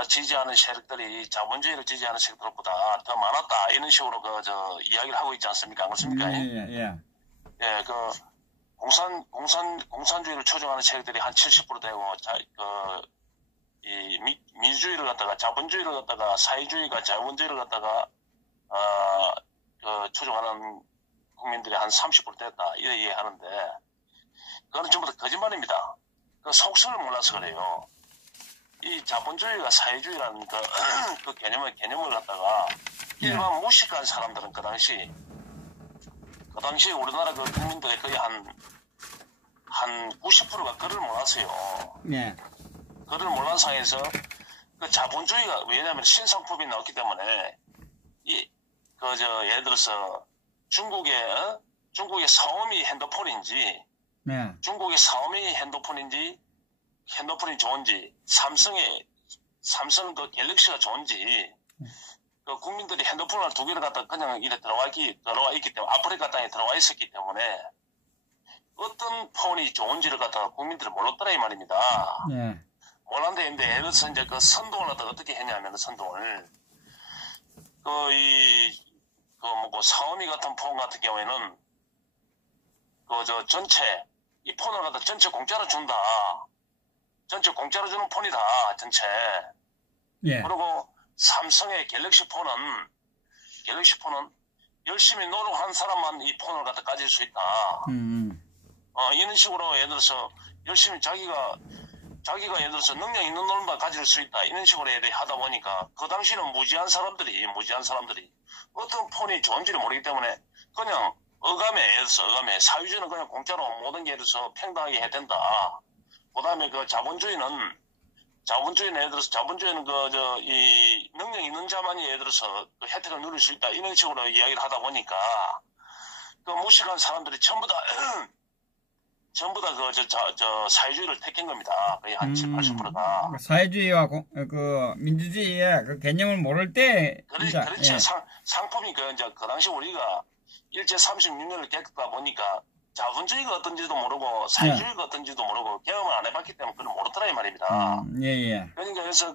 갖다 지지하는 세력들이 자본주의를 지지하는 세력들보다 더 많았다. 이런 식으로 이야기를 하고 있지 않습니까? 안 그렇습니까? 예. 예, 공산주의를 추종하는 세력들이 한 70% 되고, 민주주의를 갖다가, 자본주의를 갖다가, 사회주의가 자본주의를 갖다가, 추종하는 국민들이 한 30% 됐다. 이래 이해하는데, 그거는 전부 다 거짓말입니다. 그 속성을 몰라서 그래요. 이 자본주의가 사회주의라는 그 개념을 갖다가, 일반 무식한 사람들은 그 당시 우리나라 그 국민들의 거의 한 90%가 그를 몰랐어요. 예. 그를 몰란 상황에서 그 자본주의가 왜냐하면 신상품이 나왔기 때문에 예를 들어서 중국의 사오미 핸드폰인지 중국의 사오미 핸드폰이 좋은지 삼성 그 갤럭시가 좋은지 그 국민들이 핸드폰을 2개를 갖다 그냥 이래 들어와 있기 때문에 아프리카 땅에 들어와 있었기 때문에 어떤 폰이 좋은지를 갖다가 국민들이 몰랐더라 이 말입니다. 몰랐는데 예를 들어서 이제 그 선동을 갖다가 어떻게 했냐면 선동을 사오미 같은 폰 같은 경우에는 이 폰을 갖다 전체 공짜로 준다. 전체 공짜로 주는 폰이다. 전체. 그리고 삼성의 갤럭시 폰은 열심히 노력한 사람만 이 폰을 갖다 가질 수 있다. 이런 식으로 예를 들어서 열심히 자기가 예를 들어서 능력 있는 놈만 가질 수 있다. 이런 식으로 하다 보니까 그 당시는 무지한 사람들이 어떤 폰이 좋은지를 모르기 때문에 그냥 예를 들어서 사회주의는 그냥 공짜로 모든 게 예를 들어서 평등하게 해야 된다. 그 다음에 그 자본주의는 예를 들어서 이 능력 있는 자만이 예를 들어서 그 혜택을 누릴 수 있다. 이런 식으로 이야기를 하다 보니까 그 무식한 사람들이 전부 다 사회주의를 택한 겁니다. 거의 한 70~80%가. 사회주의와 민주주의의 그 개념을 모를 때. 그렇죠. 상품이 그 당시 우리가 일제 36년을 겪다 보니까 자본주의가 어떤지도 모르고 사회주의가 어떤지도 모르고 경험을 안 해봤기 때문에 그걸 모르더라 이 말입니다. 그러니까 그래서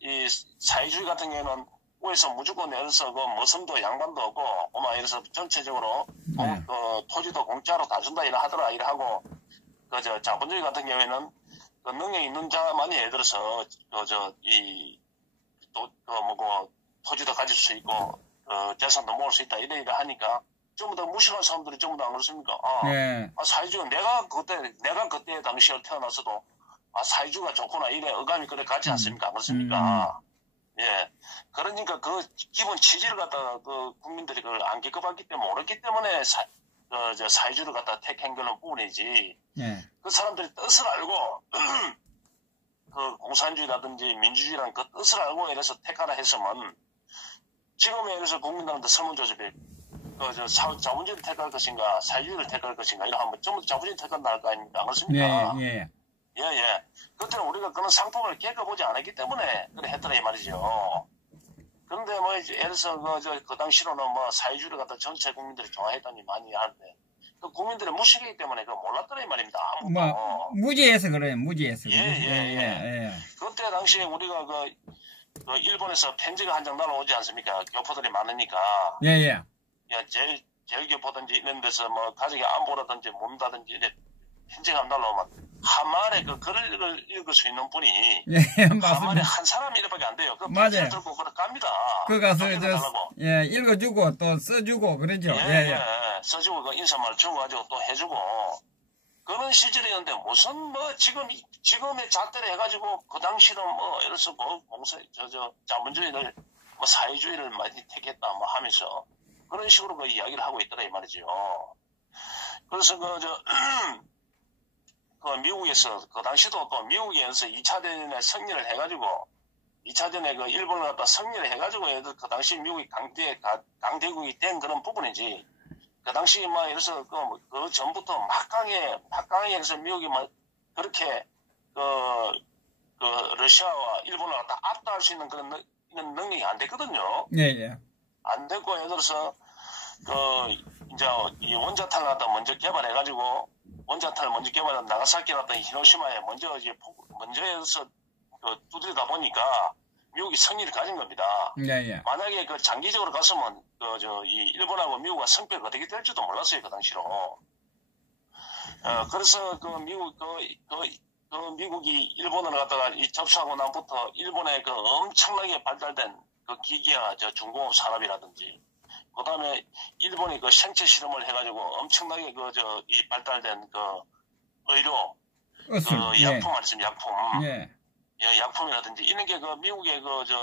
이 사회주의 같은 경우에는 위에서 무조건 예를 들어서 머슴도 양반도 없고 예를 들어서 전체적으로 토지도 공짜로 다 준다 이래 하더라 이래 하고 자본주의 같은 경우에는 그 능력 있는 자만이 예를 들어서 토지도 가질 수 있고 재산도 모을 수 있다 이래 하니까 전부 다 무식한 사람들이 전부 다 안 그렇습니까? 사회주의가 내가 그때 당시에 태어났어도 사회주의가 좋구나 이래 어감이 그래 가지 않습니까? 그렇습니까? 예. 그러니까 그 기본 취지를 갖다가 그 국민들이 그걸 안 겪어봤기 때문에 모르기 때문에 사회주의를 갖다가 택한 그런 부분이지. 그 사람들이 뜻을 알고 그 공산주의라든지 민주주의라는 그 뜻을 알고 이래서 택하라 했으면 지금에 이래서 국민들한테 설문조사에 자본주의를 택할 것인가 사회주의를 택할 것인가 이런 하면 전부 자본주의를 택한다 할 거 아닙니까? 안 그렇습니까? 그때는 우리가 그런 상품을 겪어보지 않았기 때문에 그래 했더라 이 말이죠. 그런데 예를 들어서 그 당시로는 사회주의를 갖다 전체 국민들이 좋아했다니 많이 하는데 그 국민들의 무식이기 때문에 그거 몰랐더라 이 말입니다. 아무도. 무지해서 그래요. 무지해서. 그때 당시에 우리가 일본에서 편지가 한 장 날아오지 않습니까? 교포들이 많으니까. 제일 교포든지 이런 데서 가족의 안보라든지 몸다든지 편지가 안 날아오면 한말에 그 글을 읽을 수 있는 분이 한말에 한 사람 이름밖에 안 돼요. 그 편지를 들고 그걸 갑니다. 그 가서 읽어주고 또 써주고 그러죠. 써주고 그 인사말 주고가지고 또 해주고 그런 시절이었는데 무슨 지금의 잣대를 해가지고 그 당시는 예를 들어서 자본주의를 사회주의를 많이 택했다 하면서 그런 식으로 그 이야기를 하고 있더라 이 말이죠. 그래서 미국에서 그 당시도 또 미국에서 2차 대전에 승리를 해가지고 2차 대전에 그 일본을 갖다 승리를 해가지고 그 당시 미국이 강대국이 된 그런 부분이지. 그 당시 예를 들어서 그 전부터 막강하게 해서 미국이 그렇게 러시아와 일본을 갖다 압도할 수 있는 그런 능력이 안 됐거든요. 안 됐고 예를 들어서 이제 이 원자탄을 갖다 먼저 개발해가지고 원자탄을 먼저 나가사키를 갖다 히로시마에 먼저 해서 두드리다 보니까 미국이 승리를 가진 겁니다. 예, 예. 만약에 그 장기적으로 갔으면 이 일본하고 미국과 성패가 어떻게 될지도 몰랐어요, 그 당시로. 그래서 미국이 일본을 갖다가 접수하고 난부터 일본의 그 엄청나게 발달된 그 기기와 중공업 산업이라든지, 그 다음에 일본이 그 생체 실험을 해가지고 엄청나게 이 발달된 그 의료, 약품 말씀, 약품. 예. 약품이라든지 이런 게 그 미국의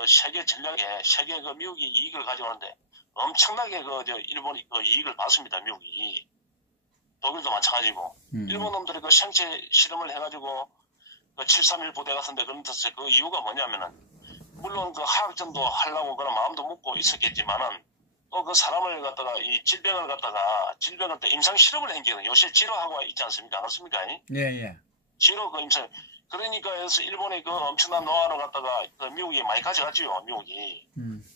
세계 전략에 세계 미국이 이익을 가져오는데 엄청나게 일본이 이익을 받습니다. 미국이. 독일도 마찬가지고. 일본 놈들이 그 생체 실험을 해가지고 731 부대 같은데 그런 뜻에 그 이유가 뭐냐면은 물론 그 화학전도 하려고 그런 마음도 먹고 있었겠지만은 또 그 사람을 갖다가 이 질병을 또 임상 실험을 한 게는 요새 치료하고 있지 않습니까? 그렇습니까? 예. 치료 그 임상. 그러니까 그래서 일본의 그 엄청난 노하우를 갖다가 미국이 많이 가져갔죠, 미국이.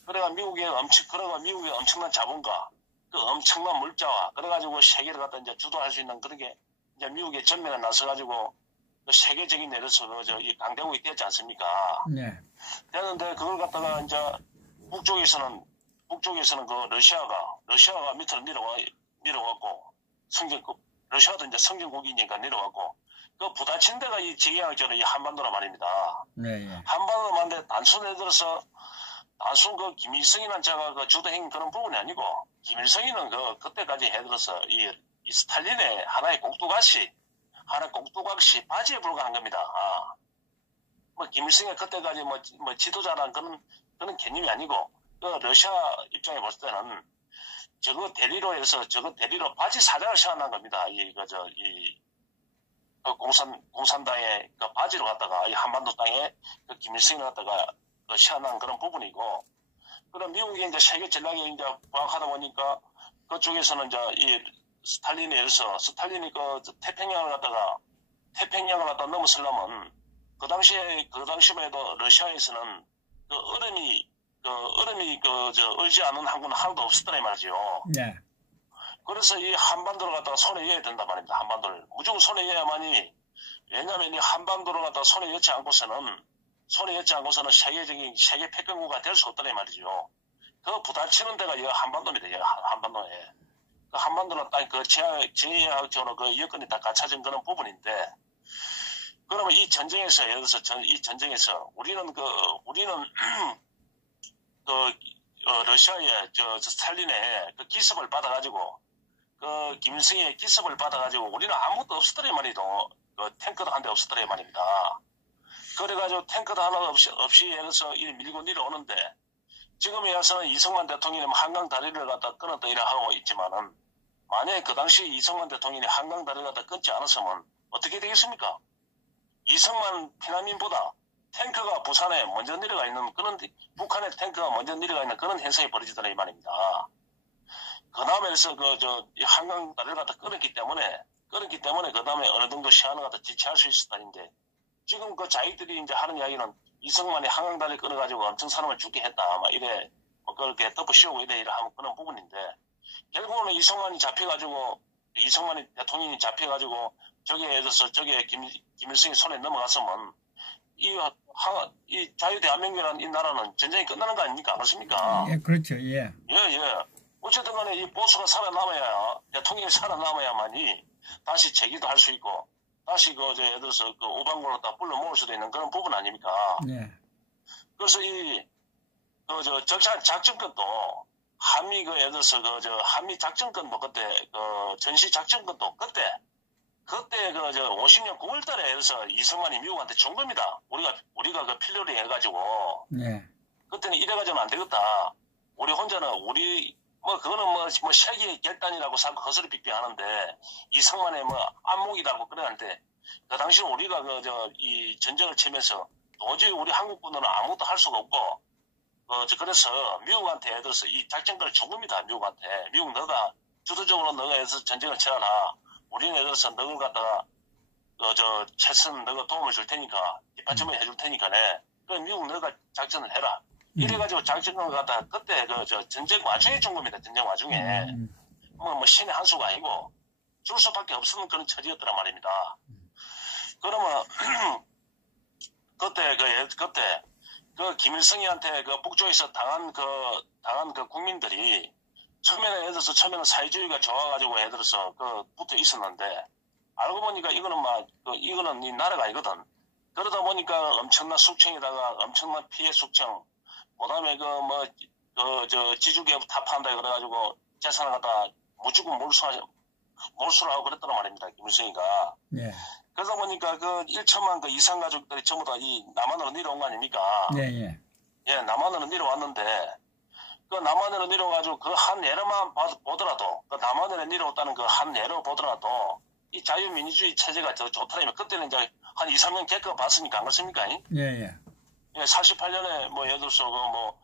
그래가 미국의 엄청난 자본과 그 엄청난 물자와 그래가지고 세계를 갖다 이제 주도할 수 있는 그런 게 이제 미국의 전면에 나서가지고 그 세계적인 내려서 이 강대국이 됐지 않습니까? 네. 됐는데 그걸 갖다가 이제 북쪽에서는 그 러시아가 밑으로 내려왔고 러시아도 이제 성전국이니까 내려왔고 그 부딪힌 데가 이 지경학적으로 이 한반도란 말입니다. 네. 한반도만데 단순 그 김일성이라는 자가 그 주도한 그런 부분이 아니고 김일성이는 그때까지 해들어서 이 스탈린의 하나의 꼭두각시 바지에 불과한 겁니다. 뭐 김일성이 그때까지 뭐 지도자라는 그런 개념이 아니고 그 러시아 입장에 볼 때는 저거 대리로 바지 사장을 시원한 겁니다. 공산당의 그 바지로 갖다가 이 한반도 땅에 그 김일성을 갖다가 시원한 그런 부분이고, 그럼 미국이 이제 세계 전략에 이제 부각하다 보니까 그쪽에서는 이제 이 스탈린이 그 태평양을 갖다 넘어서려면 그 당시만 해도 러시아에서는 얼음이 얼지 않은 항구는 하나도 없었더니 말이죠. 네. 그래서 이 한반도를 갖다가 손에 넣어야 된단 말입니다. 한반도를. 무조건 손에 넣어야만이, 왜냐면 이 한반도를 갖다가 손에 넣지 않고서는 세계 패권국가 될 수 없다는 말이죠. 그 부딪히는 데가 이 한반도입니다. 이 한반도에. 그 한반도는 딱 지혜학적으로 그 여건이 다 갖춰진 그런 부분인데, 그러면 이 전쟁에서, 예를 들어서 우리는 러시아의 스탈린의 그 기습을 받아가지고, 그 김일성의 기습을 받아가지고 우리는 아무것도 없었더니 말이죠. 탱크도 한 대 없었더니 말입니다. 그래가지고 탱크도 하나 없이 해서 밀고 내려오는데, 지금에 와서는 이승만 대통령이 한강 다리를 갖다 끊었다 이래 하고 있지만은, 만약에 그 당시 이승만 대통령이 한강 다리를 갖다 끊지 않았으면 어떻게 되겠습니까? 이승만 피난민보다 탱크가 부산에 먼저 내려가 있는 북한의 탱크가 먼저 내려가 있는 그런 현상이 벌어지더라 이 말입니다. 그 다음에서 이 한강 다리를 갖다 끊었기 때문에 그 다음에 어느 정도 시한을 갖다 지체할 수 있었다는데, 지금 그 자기들이 이제 하는 이야기는 이승만이 한강 다리를 끊어가지고 엄청 사람을 죽게 했다, 막 이래, 그렇게 덮어씌우고 이래 하는 그런 부분인데, 결국은 이승만이 대통령이 잡혀가지고 저기에 김일성이 손에 넘어갔으면 이 자유대한민국이라는 이 나라는 전쟁이 끝나는 거 아닙니까? 그렇습니까? 예, 그렇죠. 예. 예. 어쨌든 간에 이 보수가 살아남아야, 대통령이 살아남아야만이 다시 재기도 할 수 있고, 다시 예를 들어서 오방군을 다 불러 모을 수도 있는 그런 부분 아닙니까? 예. 그래서 작전권도, 예를 들어서 한미 작전권 그때, 전시 작전권도 그때 50년 9월 달에 해서 이승만이 미국한테 준 겁니다. 우리가 그 필요로 해가지고. 네. 그때는 이래가지고는 안 되겠다. 우리 혼자는 그거는 세계 결단이라고 자꾸 거스를 빅빅하는데, 이승만의 안목이라고 그러는데, 그 당시 우리가 이 전쟁을 치면서 도저히 우리 한국군으로는 아무것도 할 수가 없고, 그래서 미국한테 예를 들어서 이 작전권을 준 겁니다. 미국한테. 미국 너가 주도적으로 해서 전쟁을 치러라. 우리는 예를 들어서 너를 갖다가 최선 너가 도움을 줄 테니까, 뒷받침을 해줄 테니까네. 그럼 미국 너가 작전을 해라. 이래가지고 작전을 갖다가 그때 전쟁 와중에 준 겁니다. 전쟁 와중에. 신의 한 수가 아니고 줄 수밖에 없는 그런 처지였더란 말입니다. 그러면 그때 그 김일성이한테 그 북쪽에서 당한 그 국민들이 처음에는 예를 들어서 처음에는 사회주의가 좋아가지고 예를 들어서 그 붙어 있었는데 알고 보니까 이거는 이거는 이 나라가 아니거든. 그러다 보니까 엄청난 숙청에다가 엄청난 피해 숙청, 그다음에 지주기업 타파한다 그래가지고 재산을 갖다 무조건 몰수를 하고 그랬단 말입니다. 김일성이가. 예. 그러다 보니까 그 1천만 그 이산 가족들이 전부 다 이 남한으로 내려온 거 아닙니까? 예. 예, 남한으로 내려왔는데 그 남한으로 내려와가지고 그 한 예로만 보더라도 그 남한으로 내려왔다는 그 한 예로 보더라도 이 자유민주주의 체제가 좋더라면 그때는 이제 한 2, 3년 겪어봤으니까 안 그렇습니까? 예. 48년에 예를 들어서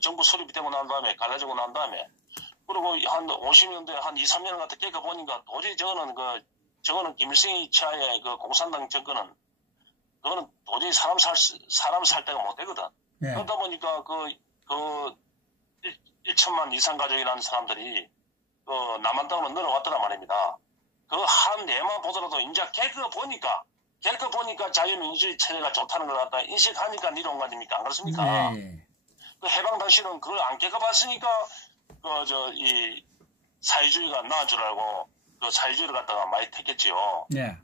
정부 수립이 되고 난 다음에 갈라지고 난 다음에 그리고 한 50년대 한 2, 3년 같은 겪어보니까 도저히 저거는 김일성이 치하의 그 공산당 정권은 그거는 도저히 사람 살 데가 못 되거든. 예. 그러다 보니까 1천만 이상 가족이라는 사람들이 남한 땅으로 늘어왔더란 말입니다. 그 한 예만 보더라도 이제 겪어보니까 자유민주주의 체제가 좋다는 걸 갖다 인식하니까 내려온 거 아닙니까? 안 그렇습니까? 예. 그 해방 당시는 그걸 안 겪어봤으니까 이 사회주의가 나은 줄 알고 그 사회주의를 갖다가 많이 택했지요. 예. 예.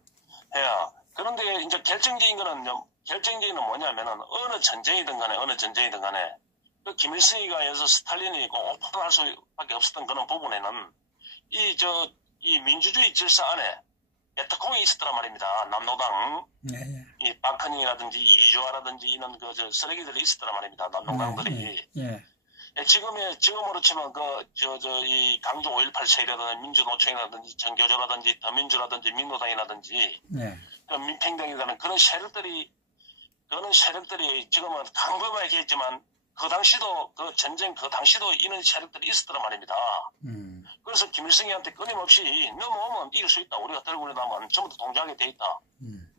그런데 이제 결정적인 거는 뭐냐면은 어느 전쟁이든 간에 그 김일성이가 여기서 스탈린이 오판할 수밖에 없었던 그런 부분에는 이 민주주의 질서 안에 베트콩이 있었단 말입니다. 남노당, 이 박헌희라든지 이주화라든지 이런 쓰레기들이 있었단 말입니다. 남노당들이. 지금으로 치면 이 강조 5.18 세력이라든지 민주노총이라든지 정교조라든지 더민주라든지 민노당이라든지 그 민평당이라는 그런 세력들이 지금은 강범하게 했지만 그 당시도 이런 세력들이 있었단 말입니다. 그래서 김일성이한테 끊임없이 넘어오면 이길 수 있다. 우리가 들고 일어나면 전부 다 동조하게 돼 있다.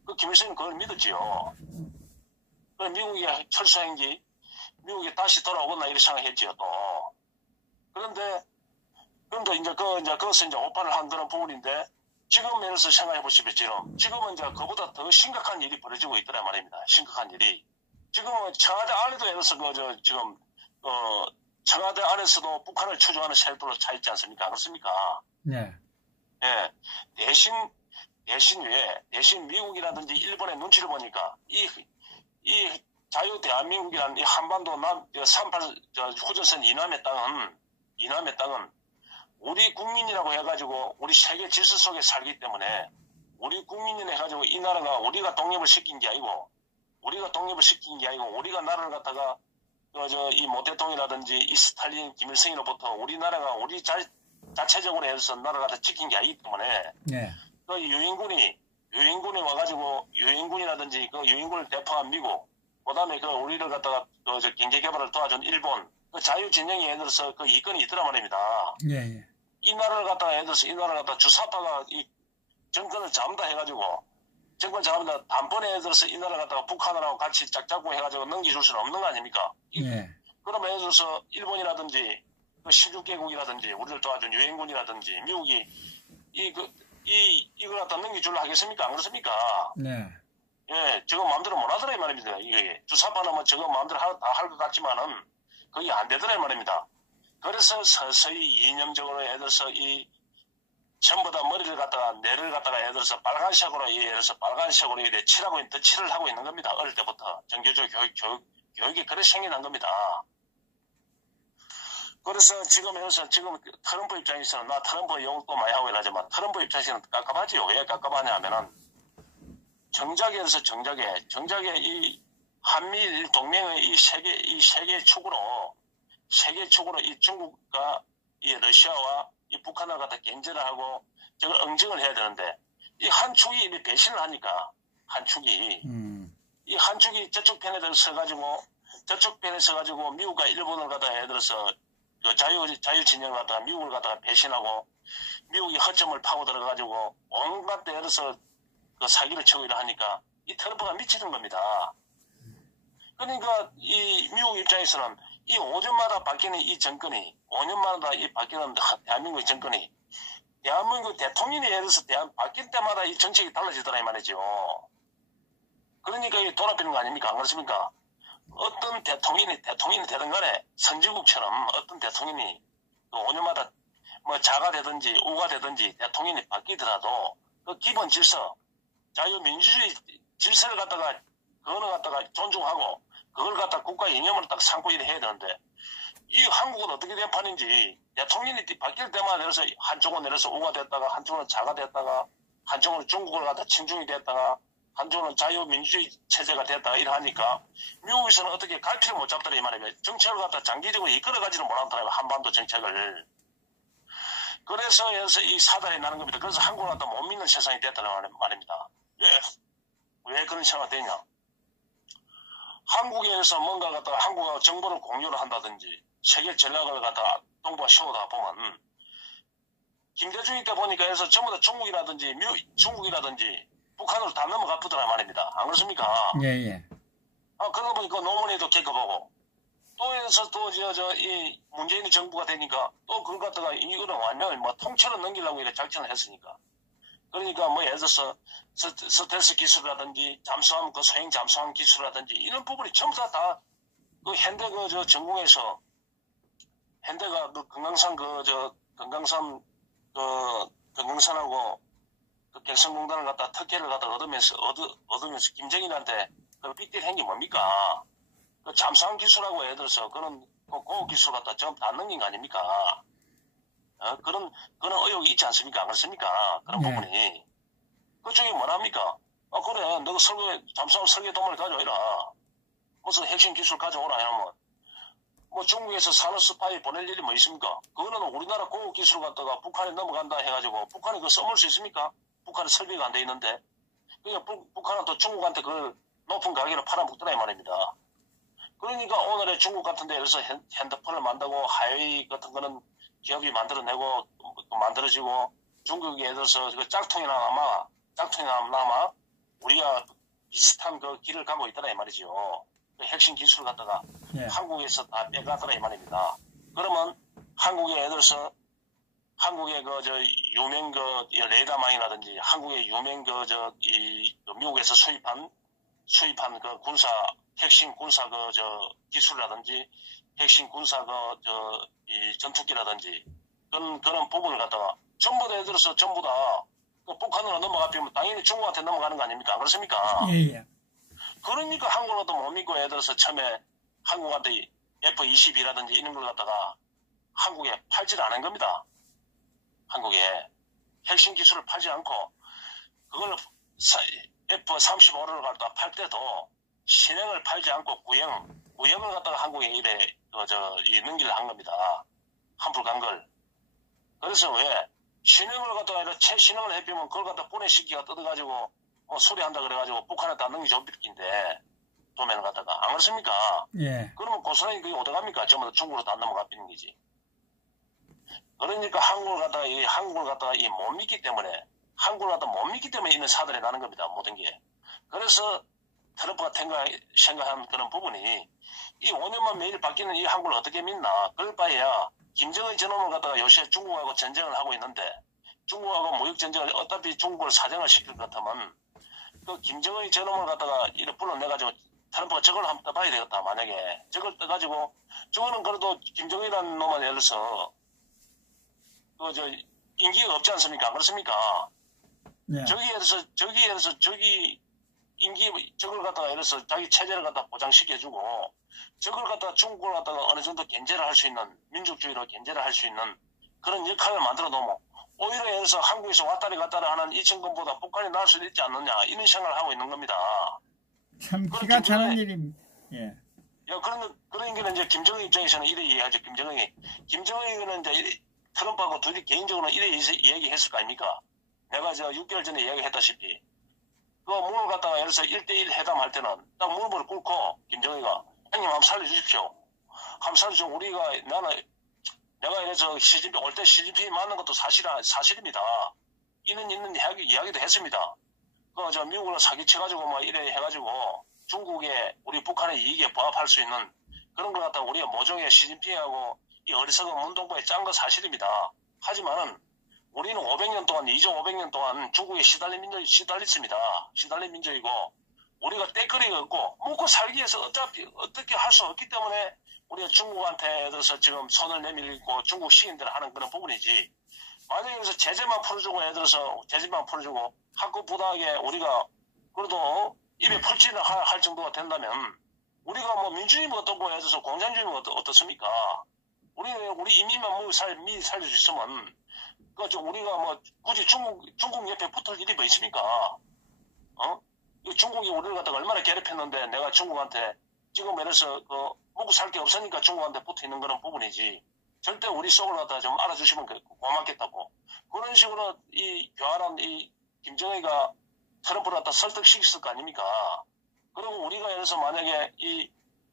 그 김일성은 그걸 믿었지요. 그 미국이 철수행기 미국이 다시 돌아오겠나 이렇게 생각했지요 또. 그런데 이제 그것은 이제 오판을 한 그런 부분인데 지금 예를 들어서 생각해 보시겠지만 지금은 이제 그보다 더 심각한 일이 벌어지고 있더란 말입니다. 심각한 일이. 지금은 청와대 안에도 예를 들어서 지금 청와대 안에서도 북한을 추종하는 세력들로 차 있지 않습니까? 그렇습니까? 네. 예. 대신 미국이라든지 일본의 눈치를 보니까 이 자유 대한민국이라는 이 한반도 38 후전선 이남의 땅은 우리 국민이라고 해가지고 우리 세계 질서 속에 살기 때문에 우리 국민이라 해가지고 이 나라가 우리가 독립을 시킨 게 아니고 우리가 나라를 갖다가 이 모태통이라든지 이 스탈린 김일성으로부터 우리나라가 우리 자체적으로 해서 나라를 갖다 지킨 게 아니기 때문에 그 유인군이 와가지고 유인군이라든지 그 유인군을 대표한 미국 그다음에 우리를 갖다가 경제 개발을 도와준 일본 그 자유진영이 예를 들어서 그 이권이 있더란 말입니다. 이 나라를 갖다가 주사파가 이 정권을 잡는다 해가지고 단번에 예를 들어서 이 나라를 갖다가 북한하고 같이 짝잡고 해가지고 넘겨줄 수는 없는 거 아닙니까? 그러면 예를 들어서 일본이라든지 그 16개국이라든지 우리를 도와준 유엔군이라든지 미국이 이걸 갖다 넘겨주려 하겠습니까? 안 그렇습니까? 예, 저거 마음대로 못 하더라 이 말입니다. 이게 주사파는 뭐 저거 마음대로 다 할 것 같지만은 그게 안 되더라 이 말입니다. 그래서 서서히 이념적으로 예를 들어서 전부 다 뇌를 갖다가 예를 들어서 빨간색으로 이렇게 칠을 하고 있는 겁니다. 어릴 때부터 정교조 교육이 그렇게 생겨난 겁니다. 그래서 지금 트럼프 입장에서는 나 트럼프 욕을 또 많이 하고 이러지만 트럼프 입장에서는 깝깝하지요. 왜 깝깝하냐 하면은 정작에 이 한미일 동맹의 이 세계 축으로 이 중국과 이 러시아와 이 북한을 갖다 견제를 하고 저걸 응징을 해야 되는데 이 한 축이 이미 배신을 하니까 이 한 축이 저쪽 편에 서가지고 미국과 일본을 갖다가 예를 들어서 그 자유 진영을 갖다가 미국을 갖다가 배신하고 미국이 허점을 파고 들어가지고 온갖 예를 들어서 그 사기를 치고 이러 하니까 이 트럼프가 미치는 겁니다. 그러니까 이 미국 입장에서는 이 5년마다 바뀌는 이 정권이 5년마다 이 바뀌는 대한민국의 정권이 대한민국 대통령이 예를 들어서 바뀔 때마다 이 정책이 달라지더라 이 말이죠. 그러니까 이 돌아버리는 거 아닙니까? 안 그렇습니까? 어떤 대통령이 되든 간에 선진국처럼 어떤 대통령이 5년마다 뭐 자가 되든지 우가 되든지 대통령이 바뀌더라도 그 기본 질서, 자유민주주의 질서를 갖다가 그거는 갖다가 존중하고 그걸 갖다 국가의 이념으로 딱 삼고 일을 해야 되는데 이 한국은 어떻게 된 판인지 대통령이 바뀔 때마다 내려서 한쪽은 내려서 우가 됐다가 한쪽은 자가 됐다가 한쪽은 중국을 갖다 친중이 됐다가 한쪽은 자유민주주의 체제가 됐다가 이러하니까 미국에서는 어떻게 갈피를 못 잡더라 이 말이에요. 정책을 갖다 장기적으로 이끌어가지를 못하더라고요. 한반도 정책을. 그래서 이 사달이 나는 겁니다. 그래서 한국을 갖다 못 믿는 세상이 됐다는 말입니다. 왜 그런 생각이 되냐. 한국에서 뭔가 갖다가 한국과 정보를 공유를 한다든지 세계 전략을 갖다가 동부가 씌우다 보면 김대중이 때 보니까 해서 전부 다 중국이라든지 북한으로 다 넘어가쁘더라 말입니다. 안 그렇습니까? 예. 그러다 보니까 노무현이도 겪어보고 또 해서 이 문재인이 정부가 되니까 또 그걸 갖다가 이거는 완전히 뭐 통째로 넘기려고 이렇게 작전을 했으니까. 그러니까 뭐 예를 들어서 스텔스 기술이라든지 잠수함 소형 잠수함 기술이라든지 이런 부분이 전부 다 그 현대 전공에서 현대가 그 금강산하고 그 객성공단을 갖다 특혜를 갖다 얻으면서 김정일한테 그 빅딜 행위 뭡니까? 그 잠수함 기술하고 예를 들어서 그런 고급 기술 갖다 전부 다 넘긴 거 아닙니까? 그런 의혹이 있지 않습니까? 그렇습니까? 그런 부분이. 그쪽이 뭐랍니까? 그래, 너가 잠수함 설계 도면을 가져오라. 무슨 핵심 기술 가져오라, 이러면. 뭐 중국에서 산업 스파이 보낼 일이 뭐 있습니까? 그거는 우리나라 고급 기술 갖다가 북한에 넘어간다 해가지고, 북한이 그거 써먹을 수 있습니까? 북한은 설비가 안 돼 있는데. 그러니까 북한은 또 중국한테 그 높은 가격으로 팔아먹더라, 이 말입니다. 그러니까 오늘의 중국 같은 데에서 핸드폰을 만들고, 하웨이 같은 거는 기업이 만들어지고, 중국에 들어서 그 짝퉁이나 남아 우리가 비슷한 그 길을 가고 있더라 이 말이죠. 그 핵심 기술을 갖다가 한국에서 다 빼가더라 이 말입니다. 그러면 한국에 예를 들어서 한국의 유명 레이더망이라든지 한국의 유명 미국에서 수입한 그 핵심 군사 기술이라든지 핵심 군사 이 전투기라든지 그런 부분을 갖다가 전부 다 예를 들어서 전부 다 그 북한으로 넘어가면 당연히 중국한테 넘어가는 거 아닙니까? 그렇습니까? 예. 그러니까 한국으로도 못 믿고 예를 들어서 처음에 한국한테 F-22라든지 이런 걸 갖다가 한국에 팔지를 않은 겁니다. 한국에 핵심 기술을 팔지 않고 그걸 F-35를 갖다가 팔 때도 신형을 팔지 않고 구형을 갖다가 한국에 넘기를 한 겁니다. 한풀 간 걸. 그래서 왜 신형을 갖다가 최신형을 해피면 그걸 갖다 분해시키가 뜯어가지고 뭐 수리한다 그래가지고 북한에다 넘기죠 빌긴데 도면을 갖다가 안 그렇습니까? 예. 그러면 고스란히 그게 어떡합니까? 전부 다 중국으로 다 넘어가 비는 거지. 그러니까 한국을 갖다가 못 믿기 때문에 이런 사들이 나는 겁니다. 모든 게. 그래서 트럼프가 생각한 그런 부분이 이 5년만 매일 바뀌는 이 한국을 어떻게 믿나? 그럴 바에야 김정은 저놈을 갖다가 요새 중국하고 전쟁을 하고 있는데 중국하고 무역 전쟁을 어차피 중국을 사정을 시킬 것 같으면 그 김정은 저놈을 갖다가 이렇게 불러내가지고 트럼프가 저걸 한번 떠봐야 되겠다. 만약에 저걸 떠가지고 저거는 그래도 김정은이라는 놈을 예를 들어서 인기가 없지 않습니까? 그렇습니까? 네. 저기 저걸 갖다가 예를 들어서 자기 체제를 갖다 보장시켜주고 저걸 갖다가 중국을 갖다가 어느 정도 견제를 할 수 있는 민족주의로 견제를 할 수 있는 그런 역할을 만들어 놓으면 오히려 예를 들어서 한국에서 왔다리 갔다리 하는 이층권보다 북한이 나을 수도 있지 않느냐 이런 생각을 하고 있는 겁니다. 참 기가 차는 일이 예. 그러니까 이제 김정은 입장에서는 이래 이야기하죠. 김정은이는 이제 트럼프하고 둘이 개인적으로 이래 이야기했을 거 아닙니까? 내가 6개월 전에 이야기했다시피 그 문을 갖다가 예를 들어서 1대1 회담할 때는 딱 무릎을 꿇고 김정은이가 형님 한번 살려주십시오. 한번 살려주시면 내가 이래서 올 때 시진핑 만난 것도 사실입니다. 있는 이야기도 했습니다. 미국으로 사기쳐가지고 뭐 이래 해가지고 중국에 우리 북한의 이익에 부합할 수 있는 그런 걸 갖다가 우리가 모종의 시진핑하고 이 어리석은 문동보에 짠 거 사실입니다. 하지만은 우리는 500년 동안 중국에 시달린 민족이고 우리가 떼거리가 없고 먹고 살기 위해서 어차피 어떻게 할 수 없기 때문에 우리가 중국한테 들어서 지금 손을 내밀고 중국 시인들 하는 그런 부분이지. 만약에 그래서 제재만 풀어주고 예를 들어서 제재만 풀어주고 학급 부당하게 우리가 그래도 입에 풀칠을 할 정도가 된다면 우리가 뭐 민주주의가 어떻고 예를 들어서 공산주의가 어떻습니까? 우리 인민만 뭐 살릴 수 있으면 우리가 뭐 굳이 중국 옆에 붙을 일이 뭐 있습니까? 중국이 우리를 갖다가 얼마나 괴롭혔는데 내가 중국한테 지금 예를 들어서 먹고 살 게 없으니까 중국한테 붙어 있는 그런 부분이지. 절대 우리 속을 갖다가 좀 알아주시면 고맙겠다고. 그런 식으로 이 교활한 이 김정은이가 트럼프를 갖다 설득시켰을 거 아닙니까? 그리고 우리가 예를 들어서 만약에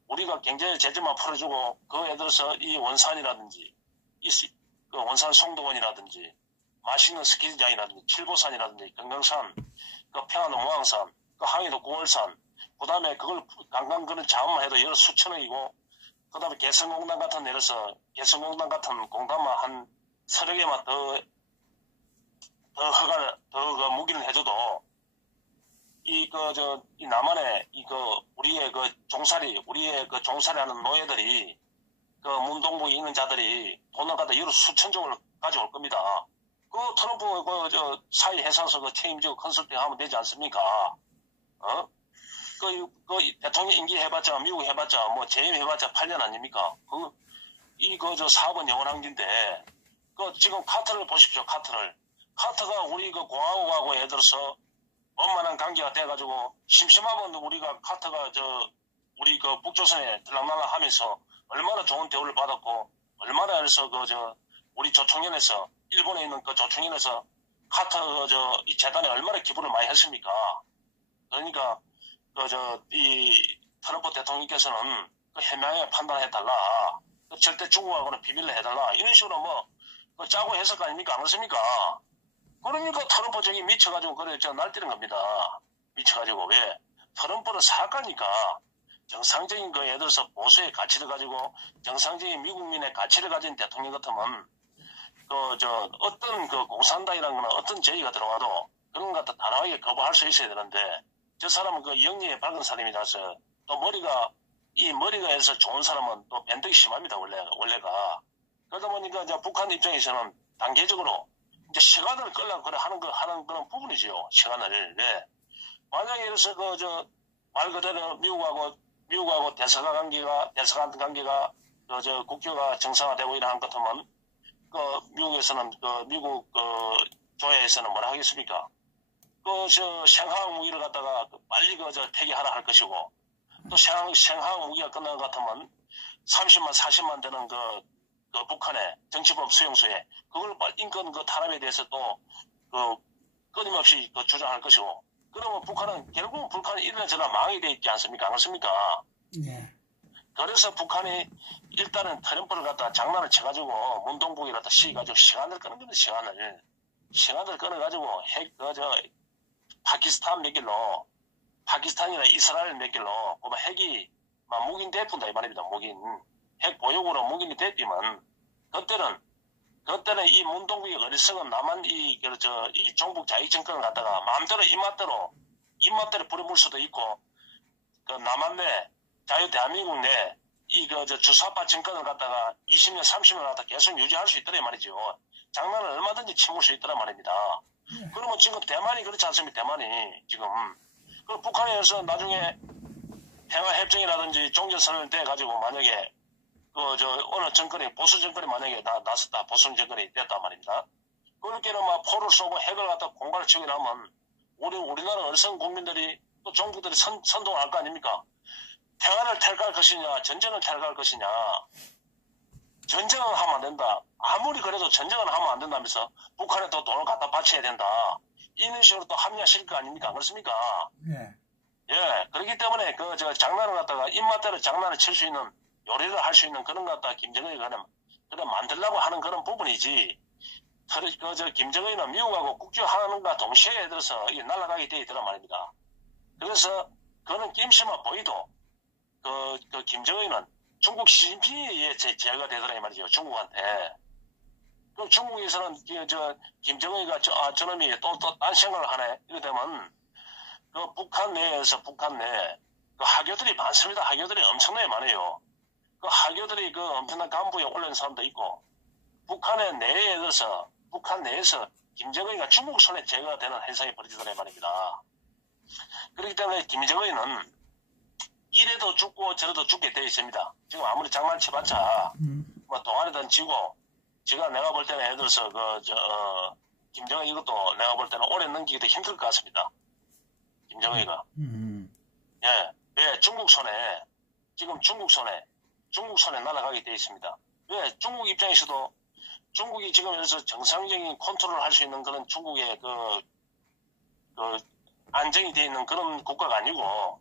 우리가 경제 제재만 풀어주고 예를 들어서 이 원산이라든지 그 원산 송도원이라든지 맛있는 스키장이라든지 칠보산이라든지 금강산 그 평안도 모항산 그 항해도 9월산 그 다음에 그걸 관광 그런 자원만 해도 여러 수천억이고 그 다음에 개성공단 같은 내려서 개성공단 같은 공단만 한 서너 개만 더 무기를 해줘도 이 남한에 우리의 우리의 종살이 하는 노예들이 문동부에 있는 자들이 돈을 갖다 여러 수천종을 가져올 겁니다. 트럼프 사회 회사에서 책임지고 컨설팅 하면 되지 않습니까? 대통령 임기 해봤자, 미국 해봤자, 뭐 재임 해봤자 8년 아닙니까? 사업은 영원한 긴데, 지금 카트를 보십시오, 카트를. 카트가 우리 공화국하고 예를 들어서 원만한 관계가 돼가지고, 심심하면 우리가 카트가 우리 북조선에 들락날락 하면서 얼마나 좋은 대우를 받았고, 얼마나 해서 우리 조총련에서, 일본에 있는 조총련에서 카트 이 재단에 얼마나 기부를 많이 했습니까? 그러니까, 이 트럼프 대통령께서는 해명에 판단해달라. 절대 중국하고는 비밀로 해달라. 이런 식으로 짜고 했을 거 아닙니까? 안 그렇습니까? 그러니까 트럼프 저기 미쳐가지고 날뛰는 겁니다. 미쳐가지고 왜? 트럼프는 사악하니까 정상적인 예를 들어서 보수의 가치를 가지고 정상적인 미국민의 가치를 가진 대통령 같으면 어떤 공산당이라는 거는 어떤 제의가 들어와도 그런 것 갖다 단호하게 거부할 수 있어야 되는데 저 사람은 영리에 밝은 사람이라서 또 머리가 해서 좋은 사람은 또 변덕이 심합니다, 원래가. 그러다 보니까 이제 북한 입장에서는 단계적으로 이제 시간을 끌려고 하는 그런 부분이죠, 시간을. 네. 만약에 그래서 말 그대로 미국하고 대사관 관계가 국교가 정상화되고 이러한 것 같으면 미국에서는 미국 조회에서는 뭐라 하겠습니까? 생화학 무기를 갖다가 빨리 폐기하라 할 것이고 또 생화학 무기가 끝난 것 같으면 30만 40만 되는 북한의 정치법 수용소에 그걸 인권 탄압에 대해서 또 끊임없이 주장할 것이고 그러면 결국은 북한은 이래저래 망하게 돼 있지 않습니까? 안 그렇습니까? 네. 그래서 북한이 일단은 트럼프를 갖다 장난을 쳐가지고 문동북이 갖다 시가지고 시간을 끄는 겁니다. 시간을 끊어가지고 파키스탄 몇 길로 파키스탄이나 이스라엘 몇 길로 핵이 무기는 대푼다 이 말입니다. 핵 보육으로 무기는 대피면 그때는 이 문동국의 어리석은 남한 이 종북 자익 정권을 갖다가 마음대로 입맛대로 부려물 수도 있고 남한 내 자유 대한민국 내 주사파 정권을 갖다가 20년 30년 갖다 계속 유지할 수 있더라 말이죠. 장난을 얼마든지 치물 수 있더라 말입니다. 그러면 지금 대만이 그렇지 않습니까? 대만이 지금 그 북한에서 나중에 평화협정이라든지 종전선언을 돼가지고 만약에 어느 정권이 보수 정권이 만약에 나섰다 보수 정권이 됐단 말입니다. 그렇게는 포를 쏘고 핵을 갖다 공갈을 치고 나면 우리나라 어리석은 국민들이 또 정부들이 선동을 할 거 아닙니까? 평화를 택할 것이냐 전쟁을 택할 것이냐. 전쟁은 하면 안 된다. 아무리 그래도 전쟁은 하면 안 된다면서 북한에 또 돈을 갖다 바쳐야 된다. 이런 식으로 또 합리화시킬 거 아닙니까? 그렇습니까? 네. 예. 그렇기 때문에 장난을 갖다가 입맛대로 장난을 칠 수 있는 요리를 할 수 있는 그런 것 갖다가 김정은이 그냥 만들려고 하는 그런 부분이지. 김정은이는 미국하고 국교하는과 동시에 들어서 이게 날아가게 돼 있더란 말입니다. 그래서 그는 낌새만 보이도 김정은이는 중국 시진핑에 의해 제어가 되더라 이 말이죠. 중국한테. 그럼 중국에서는 김정은이가 저놈이 또 딴 생각을 하네. 이러되면 그 북한 내에서 북한 내 그 하교들이 많습니다. 하교들이 엄청나게 많아요. 그 하교들이 그 엄청난 간부에 올린 사람도 있고 북한 내에서 김정은이가 중국 손에 제거가 되는 현상이 벌어지더라 말입니다. 그렇기 때문에 김정은이는 이래도 죽고 저래도 죽게 되어 있습니다. 지금 아무리 장난쳐봤자 뭐 동아리든 지고 내가 볼 때는 예를 들어서 김정은 이것도 내가 볼 때는 오래 넘기기도 힘들 것 같습니다. 김정은이가. 예, 중국 손에 날아가게 되어 있습니다. 왜? 중국 입장에서도 중국이 지금 여기서 정상적인 컨트롤을 할 수 있는 그런 중국의 안정이 되어 있는 그런 국가가 아니고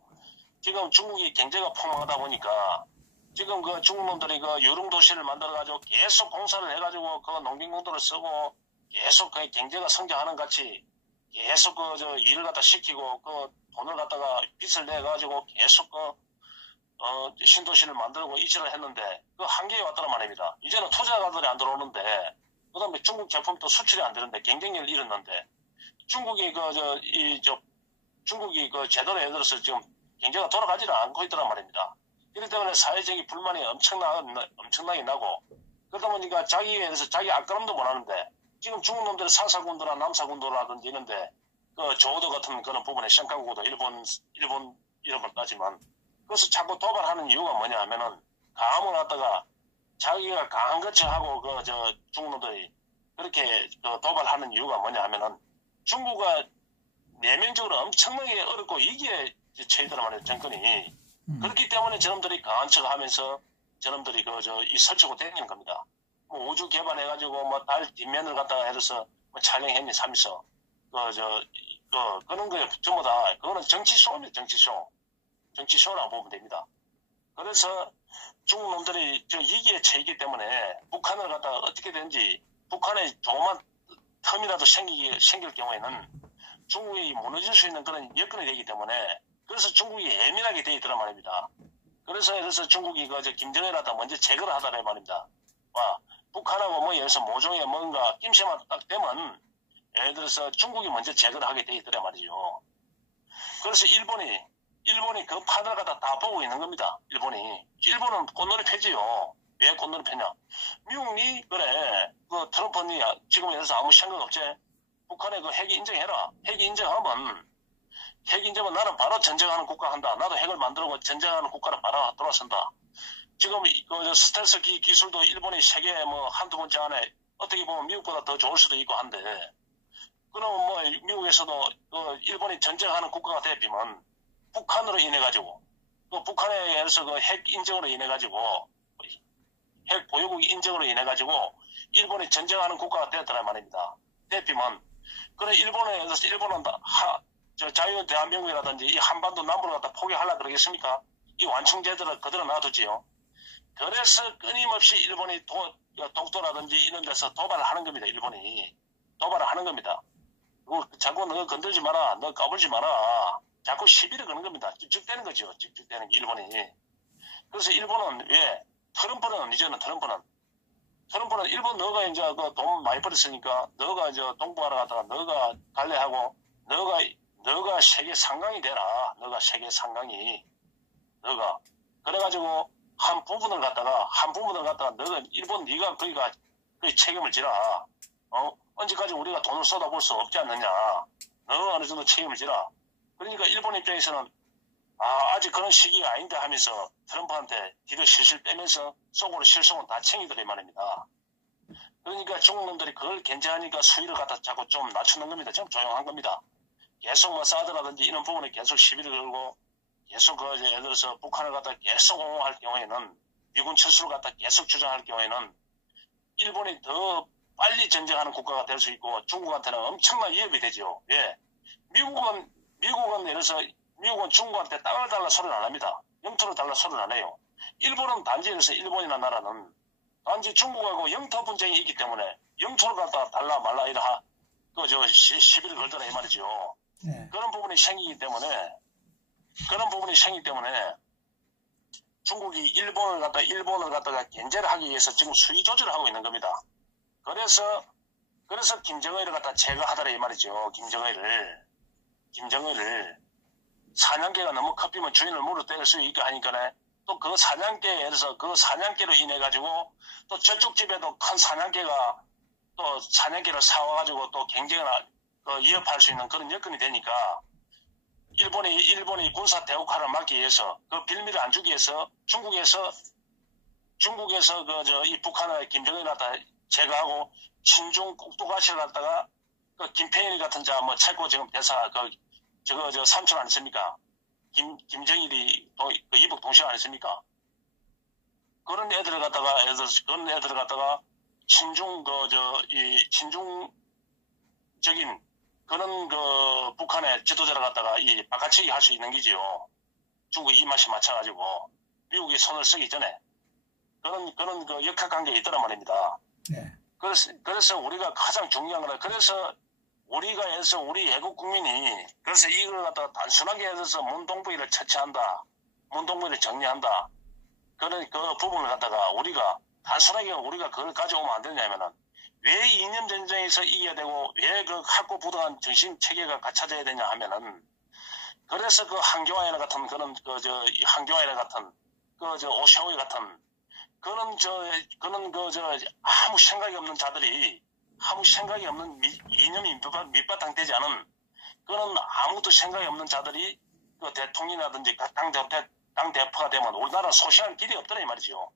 지금 중국이 경제가 폭망하다 보니까 지금 그 중국 놈들이 그 유흥도시를 만들어가지고 계속 공사를 해가지고 그 농민공도를 쓰고 계속 그 경제가 성장하는 같이 계속 일을 갖다 시키고 그 돈을 갖다가 빚을 내가지고 계속 신도시를 만들고 이지를 했는데 그 한계에 왔다는 말입니다. 이제는 투자가들이 안 들어오는데 그 다음에 중국 제품도 수출이 안 되는데 경쟁력을 잃었는데 중국이 중국이 제대로 예를 들어서 지금 경제가 돌아가지를 않고 있더란 말입니다. 그렇기 때문에 사회적인 불만이 엄청나게 나고 그러다 보니까 자기에 대해서 자기 앞가림도 못하는데 지금 중국 놈들은 사사군도나 남사군도라든지 이런데 그 조도 같은 그런 부분에 시한강국도 일본까지만 그래서 자꾸 도발하는 이유가 뭐냐 하면은 강함을 갖다가 자기가 강한 것처 하고 중국 놈들이 그렇게 도발하는 이유가 뭐냐 하면은 중국과 내면적으로 엄청나게 어렵고 이게 처해더란 말이에요, 정권이. 그렇기 때문에 저놈들이 강한 척 하면서 저놈들이 이 설치고 다니는 겁니다. 뭐 우주 개발해가지고 뭐 달 뒷면을 갖다가 해서 뭐 촬영했니 삼면서 그런 거에 전부 다 그거는 정치쇼입니다, 정치쇼라고 보면 됩니다. 그래서 중국 놈들이 이기에 처이기 때문에 북한을 갖다가 어떻게 되는지 북한에 조그만 텀이라도 생길 경우에는 중국이 무너질 수 있는 그런 여건이 되기 때문에 그래서 중국이 예민하게 되어 있더란 말입니다. 그래서 중국이 김정일하다 먼저 제거를 하더란 말입니다. 북한하고 뭐 예를 들어서 모종에 뭔가 낌새만 딱 되면 예를 들어서 중국이 먼저 제거를 하게 되어 있더란 말이죠. 그래서 일본이 그 판을 갖다 다 보고 있는 겁니다. 일본은 꽃놀이 펴지요. 왜 꽃놀이 펴냐? 미국이 그래 트럼프니 지금 예를 들어서 아무 생각 없지? 북한에 핵 인정해라. 핵 인정하면 나는 바로 전쟁하는 국가 한다. 나도 핵을 만들고 전쟁하는 국가를 바로 돌아선다. 지금 스텔스 기술도 일본이 세계 뭐 한두 번째 안에 어떻게 보면 미국보다 더 좋을 수도 있고 한데 그러면 뭐 미국에서도 일본이 전쟁하는 국가가 되면 북한으로 인해가지고 북한에 의해서 핵 인정으로 인해가지고 핵 보유국 인정으로 인해가지고 일본이 전쟁하는 국가가 되었더란 말입니다. 대피면 그래 일본은 자유대한민국이라든지 이 한반도 남부를 갖다 포기하려 그러겠습니까? 이 완충제들을 그대로 놔두지요. 그래서 끊임없이 일본이 독도라든지 이런 데서 도발을 하는 겁니다. 일본이 도발을 하는 겁니다. 자꾸 너 건들지 마라, 너 까불지 마라. 자꾸 시비를 거는 겁니다. 집중되는 거죠. 집중되는 게 일본이. 그래서 일본은 왜 트럼프는 일본 너가 이제 돈 많이 벌었으니까 너가 이제 동부하러 갔다가 너가 갈래하고 너가 세계 상강이 되라. 너가 세계 상강이. 그래가지고 한 부분을 갖다가 너가 일본 네가 거기가 책임을 지라. 언제까지 우리가 돈을 쏟아볼 수 없지 않느냐. 너 어느 정도 책임을 지라. 그러니까 일본 입장에서는 아직 그런 시기가 아닌데 하면서 트럼프한테 뒤로 실실 빼면서 속으로 실속은 다 챙기더라 이 말입니다. 그러니까 중국 놈들이 그걸 견제하니까 수위를 갖다 자꾸 좀 낮추는 겁니다. 좀 조용한 겁니다. 계속 뭐 사드라든지 이런 부분에 계속 시비를 걸고 계속 예를 들어서 북한을 갖다 계속 옹호할 경우에는 미군 철수를 갖다 계속 주장할 경우에는 일본이 더 빨리 전쟁하는 국가가 될 수 있고 중국한테는 엄청난 위협이 되죠. 예. 미국은 예를 들어서 미국은 중국한테 땅을 달라 소리는 안 합니다. 영토를 달라 소리는 안 해요. 일본은 단지 그래서 일본이나 나라는 단지 중국하고 영토 분쟁이 있기 때문에 영토를 갖다 달라 말라 이라 시비를 걸더라 이 말이죠. 네. 그런 부분이 생기기 때문에 중국이 일본을 갖다가 견제를 하기 위해서 지금 수위 조절을 하고 있는 겁니다. 그래서 김정일을 갖다 제거하더라 이 말이죠. 김정일을 사냥개가 너무 커피면 주인을 물어 때릴 수 있게 하니까 또 그 사냥개에서 그 사냥개로 인해 가지고 또 저쪽 집에도 큰 사냥개가 또 사냥개를 사와가지고 또 경쟁을 위협할 수 있는 그런 여건이 되니까 일본이 군사 대국화를 막기 위해서 그 빌미를 안 주기 위해서 중국에서 이 북한의 김정은을 갖다 제거하고 친중 꼭두가시를 갖다가 그 김평일 같은 뭐 최고 지금 대사 저 삼촌 아니십니까? 김정일이 그 이북 동생 아니십니까? 그런 애들을 갖다가 친중적인 그런 그 북한의 지도자를 갖다가 이 바깥치기 할 수 있는 기지요. 중국이 이 맛이 맞춰가지고 미국이 손을 쓰기 전에 그런 그 역학관계가 있더란 말입니다. 네. 그래서 우리가 가장 중요한 거는 그래서 우리 애국 국민이 그래서 이걸 갖다가 단순하게 해서 문동부위를 처치한다, 문동부위를 정리한다. 그런 그 부분을 갖다가 우리가 단순하게 그걸 가져오면 안 되냐면은 왜 이념 전쟁에서 이겨야 되고 왜 그 학고부동한 정신 체계가 갖춰져야 되냐 하면은 그래서 그 한교안이나 같은 그런 한교안이나 같은 오샤오이 같은 그런 아무 생각이 없는 자들이 아무 생각이 없는 이념이 밑바탕 되지 않은 그런 아무것도 생각이 없는 자들이 그 대통령이라든지 당 대표가 되면 우리나라 소시할 길이 없더라 이 말이죠.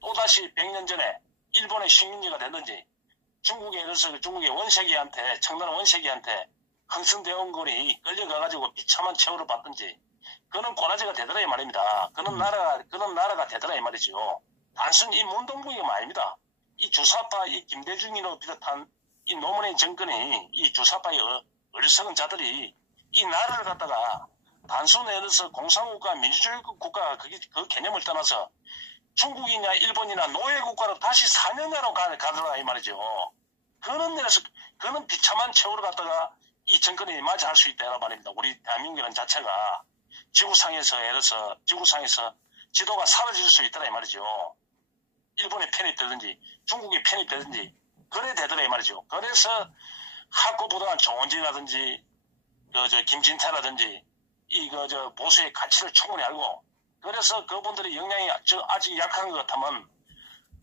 또다시 100년 전에 일본의 식민지가 되든지 중국의 원세기한테 청나라 원세기한테 흥선대원군이 끌려가가지고 비참한 처우를 받든지 그런 꼬라지가 되더라 이 말입니다. 그런 나라가 되더라 이 말이죠. 단순히 이 문동부위가 아닙니다. 이 주사파 이 김대중이로 비롯한 이 노무현 정권이 이 주사파의 어리석은 자들이 이 나라를 갖다가 단순히 예를 들어서 공산국가 민주주의 국가 그 개념을 떠나서 중국이냐 일본이나 노예국가로 다시 4년야로 가더라 이 말이죠. 그런 비참한 처우를 갖다가 이 정권이 맞이할 수 있다 이 말입니다. 우리 대한민국이라는 자체가 지구상에서 지도가 사라질 수 있더라 이 말이죠. 일본에 편입되든지 중국에 편입되든지 그래 되더라 이 말이죠. 그래서 학고부동한 조원진이라든지 김진태라든지 보수의 가치를 충분히 알고 그래서 그분들이 역량이 아직 약한 것 같으면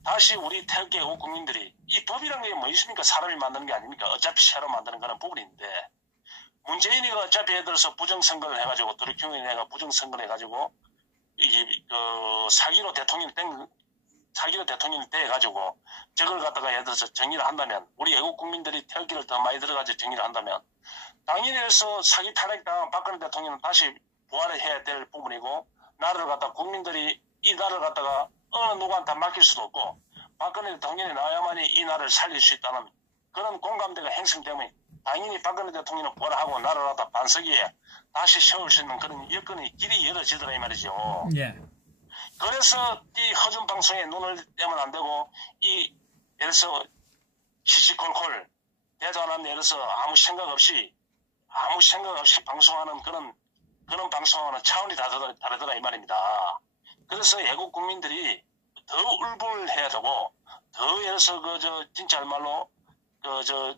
다시 우리 태극기 애국 국민들이 이 법이라는 게 뭐 있습니까? 사람이 만드는 게 아닙니까? 어차피 새로 만드는 거는 부분인데 문재인이 어차피 예를 들어서 부정선거를 해가지고 도리경이 내가 부정선거를 해가지고 사기로 대통령이 돼가지고 저걸 갖다가 예를 들어서 정리를 한다면 우리 애국 국민들이 태극기를 더 많이 들어가지고 정리를 한다면 당연히 해서 사기 탄핵당한 박근혜 대통령은 다시 부활을 해야 될 부분이고 나라를 갖다가 국민들이 이 나라를 갖다가 어느 누구한테 맡길 수도 없고 박근혜 대통령이 나야만이 이 나라를 살릴 수 있다는 그런 공감대가 형성되면 당연히 박근혜 대통령은 부활하고 나라를 갖다 반석위에 다시 세울 수 있는 그런 여건이 길이 열어지더라 이 말이죠. 예. 그래서 이 허준 방송에 눈을 떼면 안 되고 예를 들어서 시시콜콜 대도 안 하는 예를 들어서 아무 생각 없이 방송하는 그런 방송하는 차원이 다르더라 이 말입니다. 그래서 애국 국민들이 더 울분을 해야 되고 더 예를 들어서 진짜 말로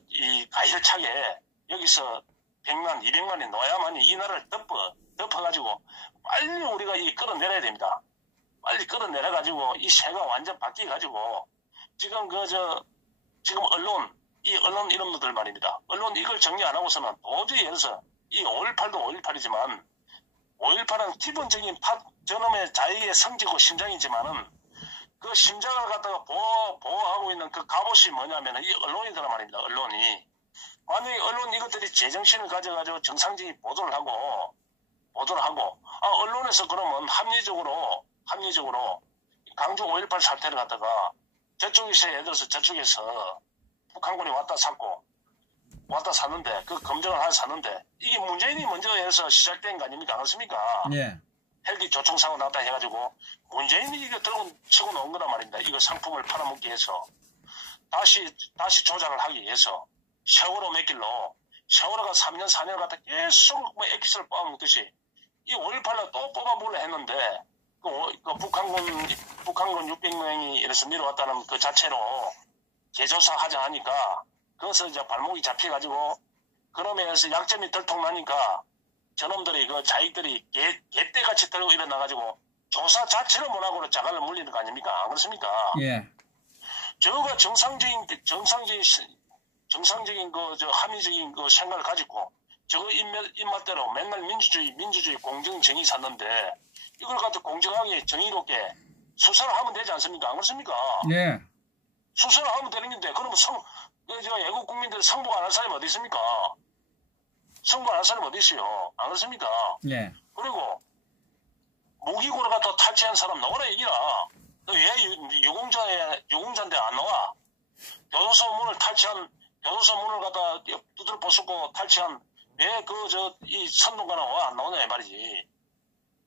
이 가열차게 여기서 100만 200만이 놓아야만이 이 나라를 덮어가지고 빨리 우리가 끌어내려야 됩니다. 빨리 끌어내려가지고 이 세가 완전 바뀌어가지고 지금 지금 언론 이름들 말입니다. 언론 이걸 정리 안 하고서는 도저히 예를 들어서 이 5.18도 5.18이지만 5.18은 기본적인 저놈의 자기의 성지고 심장이지만은 그 심장을 갖다가 보호하고 있는 그 갑옷이 뭐냐면은 이 언론이더라 말입니다. 언론이. 만약에 언론 이것들이 제정신을 가져가지고 정상적인 보도를 하고 언론에서 그러면 합리적으로 강주 5.18 사태를 갖다가 예를 들어서 저쪽에서 북한군이 왔다 샀는데 그 검증을 하러 샀는데 이게 문재인이 먼저 해서 시작된 거 아닙니까? 그렇습니까? 예. 헬기 조총사고 났다 해가지고 문재인이 이거 들고 치고 놓은 거란 말입니다. 이거 상품을 팔아먹기 위해서 다시 조작을 하기 위해서 세월호 몇 길로 세월호가 3년 4년 갖다 계속 뭐 엑기스를 뽑아먹듯이 이 5.18로 또 뽑아보려 했는데 그 북한군 600명이 이래서 밀어왔다는 그 자체로 재조사 하자 하니까 그것을 이제 발목이 잡혀가지고 그러면서 약점이 덜통나니까 저놈들이 그 자익들이 개떼같이 들고 일어나가지고 조사 자체를 못하고 자갈을 물리는 거 아닙니까? 안 그렇습니까? 예. 저가 정상적인 그 저 합리적인 그 생각을 가지고 저거 입맛대로 맨날 민주주의 공정 정의 샀는데 이걸 갖다 공정하게 정의롭게 수사를 하면 되지 않습니까? 안 그렇습니까? 예. 수사를 하면 되는 건데 그러면 애국 국민들 성공 안 할 사람이 어디 있습니까? 성공 안 할 사람이 어디 있어요? 안 그렇습니까? 예. 그리고 무기고를 갖다 탈취한 사람 나오라 얘기라. 너 왜 유공자인데 안 나와? 교도소 문을 갖다 두드려 부수고 탈취한 왜 이 선동가는 왜 안 나오냐 이 말이지.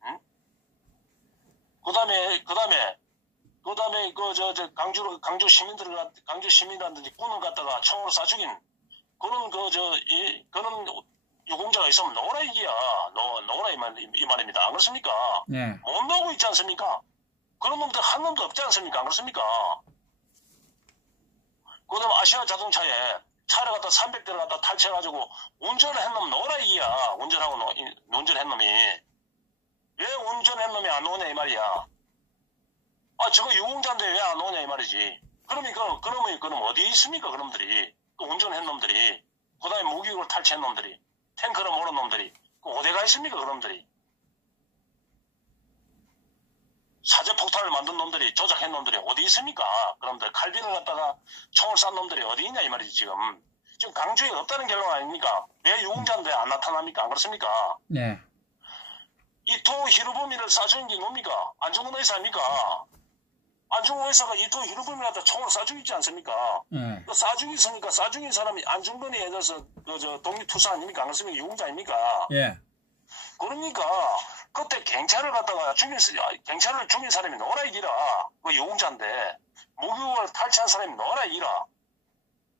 응? 그다음에 강주 시민이라든지 군을 갖다가 총으로 쏴 죽인 그런 유공자가 있으면 나오라 얘기야. 나오라 이 말입니다. 안 그렇습니까? 네. 못 나오고 있지 않습니까? 그런 놈들 한 놈도 없지 않습니까? 안 그렇습니까? 그다음 아시아 자동차에 차를 갖다 300대를 갖다 탈취해가지고 운전을 한 놈 나오라 얘기야. 운전한 놈이. 왜 운전한 놈이 안 오냐 이 말이야. 아, 저거 유공자인데 왜 안 오냐 이 말이지. 그럼 어디 있습니까? 그놈들이. 그 운전한 놈들이. 그 다음에 무기를 탈취한 놈들이. 탱크를 모른 놈들이. 그 어디가 있습니까? 그놈들이. 사제폭탄을 만든 놈들이, 조작한 놈들이 어디 있습니까? 그놈들 칼빈을 갖다가 총을 싼 놈들이 어디 있냐 이 말이지 지금. 지금 강주에 없다는 결론 아닙니까? 왜 유공자인데 안 나타납니까? 안 그렇습니까? 네. 이토 히로부미를 쏴주는 게 뭡니까? 안중근 의사입니까? 안중근 의사가 이토 히로부미를 갖다 총을 쏴주고 있지 않습니까? 그 쏴주고 있으니까 쏴죽인 사람이 안중근에 대해서 독립투사 아닙니까? 안 그렇습니까? 유공자 아닙니까? 예. 그러니까 그때 경찰을 죽인 사람이 너라 이기라. 그 유공자인데 무기를 탈취한 사람이 너라 이기라.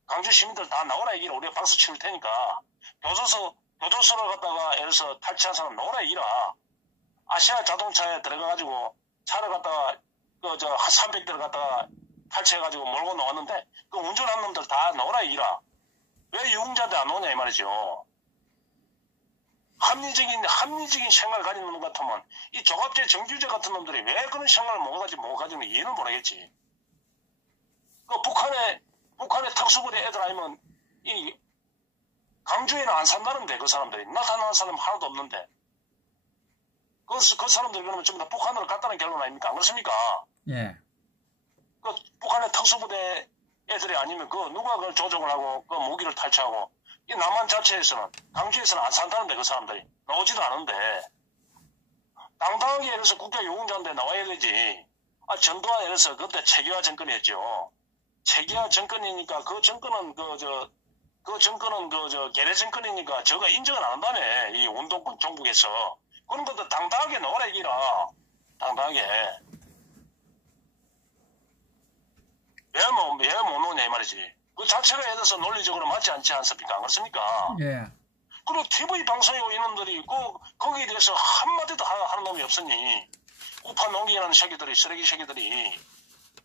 강주 시민들 다 나오라 이기라. 우리가 박수 치를 테니까 교도소를 갖다가 예를 들어서 탈취한 사람 너라 이기라. 아시아 자동차에 들어가가지고 차를 갖다가 300대를 갖다가 탈취해가지고 몰고 나왔는데 그 운전한 놈들 다 나오라 이기라. 왜 유공자인데 안 오냐 이 말이죠. 합리적인 생각을 가진 놈 같으면 이 조갑제 정규제 같은 놈들이 왜 그런 생각을 못 가지면 이해를 모르겠지. 그 북한의 특수부대 애들 아니면 이 강주에는 안 산다는데 그 사람들이 나타나는 사람 하나도 없는데 그 사람들이 그러면 전부 다 북한으로 갔다는 결론 아닙니까? 안 그렇습니까? 예. 그 북한의 특수부대 애들이 아니면 누가 그걸 조종을 하고 그 무기를 탈취하고 이 남한 자체에서는 강주에서는 안 산다는데 그 사람들이 나오지도 않은데 당당하게 예를 들어서 국가 유공자인데 나와야 되지. 아 전두환 예를 들어서 그때 체계화 정권이었죠. 체계화 정권이니까 그 정권은 계례 정권이니까 저가 인정을 안 한다며 이 운동권 정국에서 그런 것도 당당하게 나와라 얘기라. 당당하게 왜 못 노냐 이 말이지. 그 자체가 예를 들어서 논리적으로 맞지 않지 않습니까? 안 그렇습니까? 예. 그리고 TV 방송이고 이놈들이 거기에 대해서 한마디도 하는 놈이 없으니 우파 농기라는 새끼들이 쓰레기 새끼들이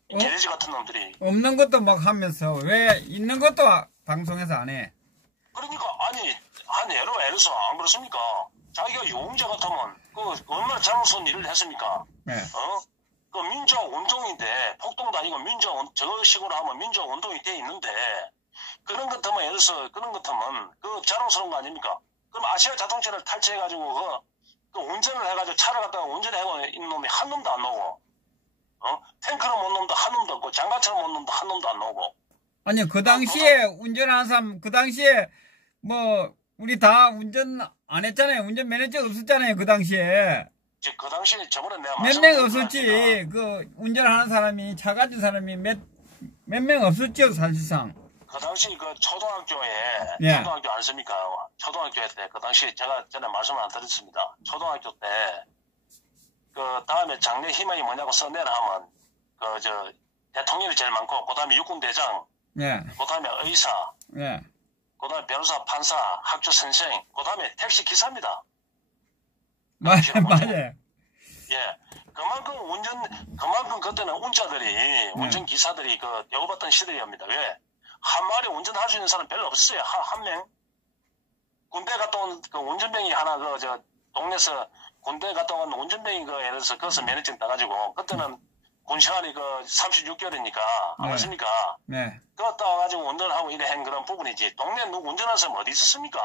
개돼지 같은 놈들이 없는 것도 막 하면서 왜 있는 것도 방송에서 안 해? 그러니까 아니 예를 들어서 안 그렇습니까? 자기가 유공자 같으면 얼마나 잘못스러운 일을 했습니까? 네. 그 민주화 운동인데 폭동도 아니고 저거 식으로 하면 민주화 운동이 돼 있는데 그런 것 같으면 예를 들어서 그런 것 같으면 그 자랑스러운 거 아닙니까? 그럼 아시아 자동차를 탈취해가지고 그 운전을 해가지고 차를 갖다가 운전해고 있는 놈이 한 놈도 안 나오고 탱크를 못 놈도 한 놈도 없고 장갑차를 못 놈도 한 놈도 안 나오고. 아니 그 당시에 운전하는 사람 그 당시에 뭐 우리 다 운전 안 했잖아요. 운전 매니저 없었잖아요. 그 당시에. 그 당시에 저번에 내가 몇 명 없었지. 그 운전하는 사람이 차 가진 사람이 몇 명 없었죠 사실상. 그 당시 그 초등학교에 예. 초등학교 아십니까? 초등학교 때 그 당시 제가 전에 말씀을 안 드렸습니다. 초등학교 때 그 다음에 장래 희망이 뭐냐고 써내라 하면 대통령이 제일 많고 그 다음에 육군대장, 예. 그 다음에 의사, 예. 그 다음에 변호사, 판사, 학교 선생, 그 다음에 택시 기사입니다. 맞아요. 예. 그만큼 그때는 운자들이, 운전기사들이 대우받던 시대였습니다. 왜? 한 마리 운전할 수 있는 사람 별로 없었어요. 한 명. 군대 갔다 온 그 운전병이 하나 동네에서 군대 갔다 온 운전병이 예를 들어서 거기서 면허증 따가지고 그때는 군 생활이 36개월이니까 안 그렇습니까? 네. 그거 따가지고 운전하고 이래 한 그런 부분이지. 동네 누구 운전하는 사람 어디 있었습니까?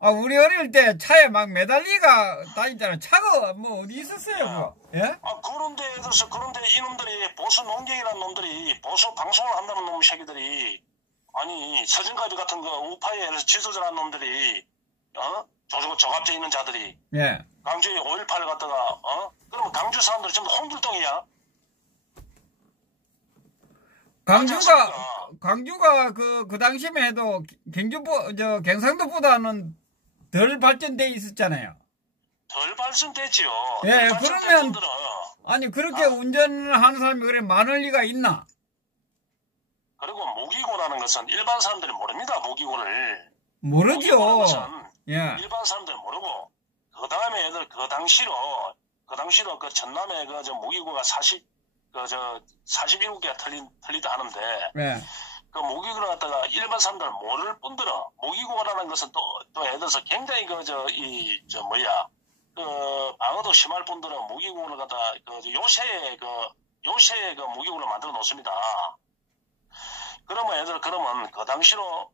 아, 우리 어릴 때 차에 막 매달리가 다니잖아. 차가 뭐 어디 있었어요, 뭐. 예? 아, 그런데 이놈들이 보수 농경이라는 놈들이 보수 방송을 한다는 놈 새끼들이 아니 서진가비 같은 우파에 지도자라는 놈들이 저갑제 있는 자들이 예. 강주에 5.18 갔다가 그러면 강주 사람들이 전부 홍길동이야? 광주가 그 당시만 해도 경상도보다는 덜 발전돼 있었잖아요. 덜 발전됐지요. 예, 그러면 아니 그렇게 운전하는 사람이 그래 많을 리가 있나? 그리고 모기고라는 것은 일반 사람들이 모릅니다. 모기고를 모르죠. 예. 일반 사람들은 모르고 그 다음에 그 당시로 그 전남에 모기고가 47개가 틀리다 하는데 네. 그 모기고를 갖다가 일반 사람들은 모를 뿐더러 모기고라는 것은 또 예를 들어서 굉장히 방어도 심할 뿐더러 모기고를 갖다가 요새에 모기고를 만들어 놓습니다. 그러면 그 당시로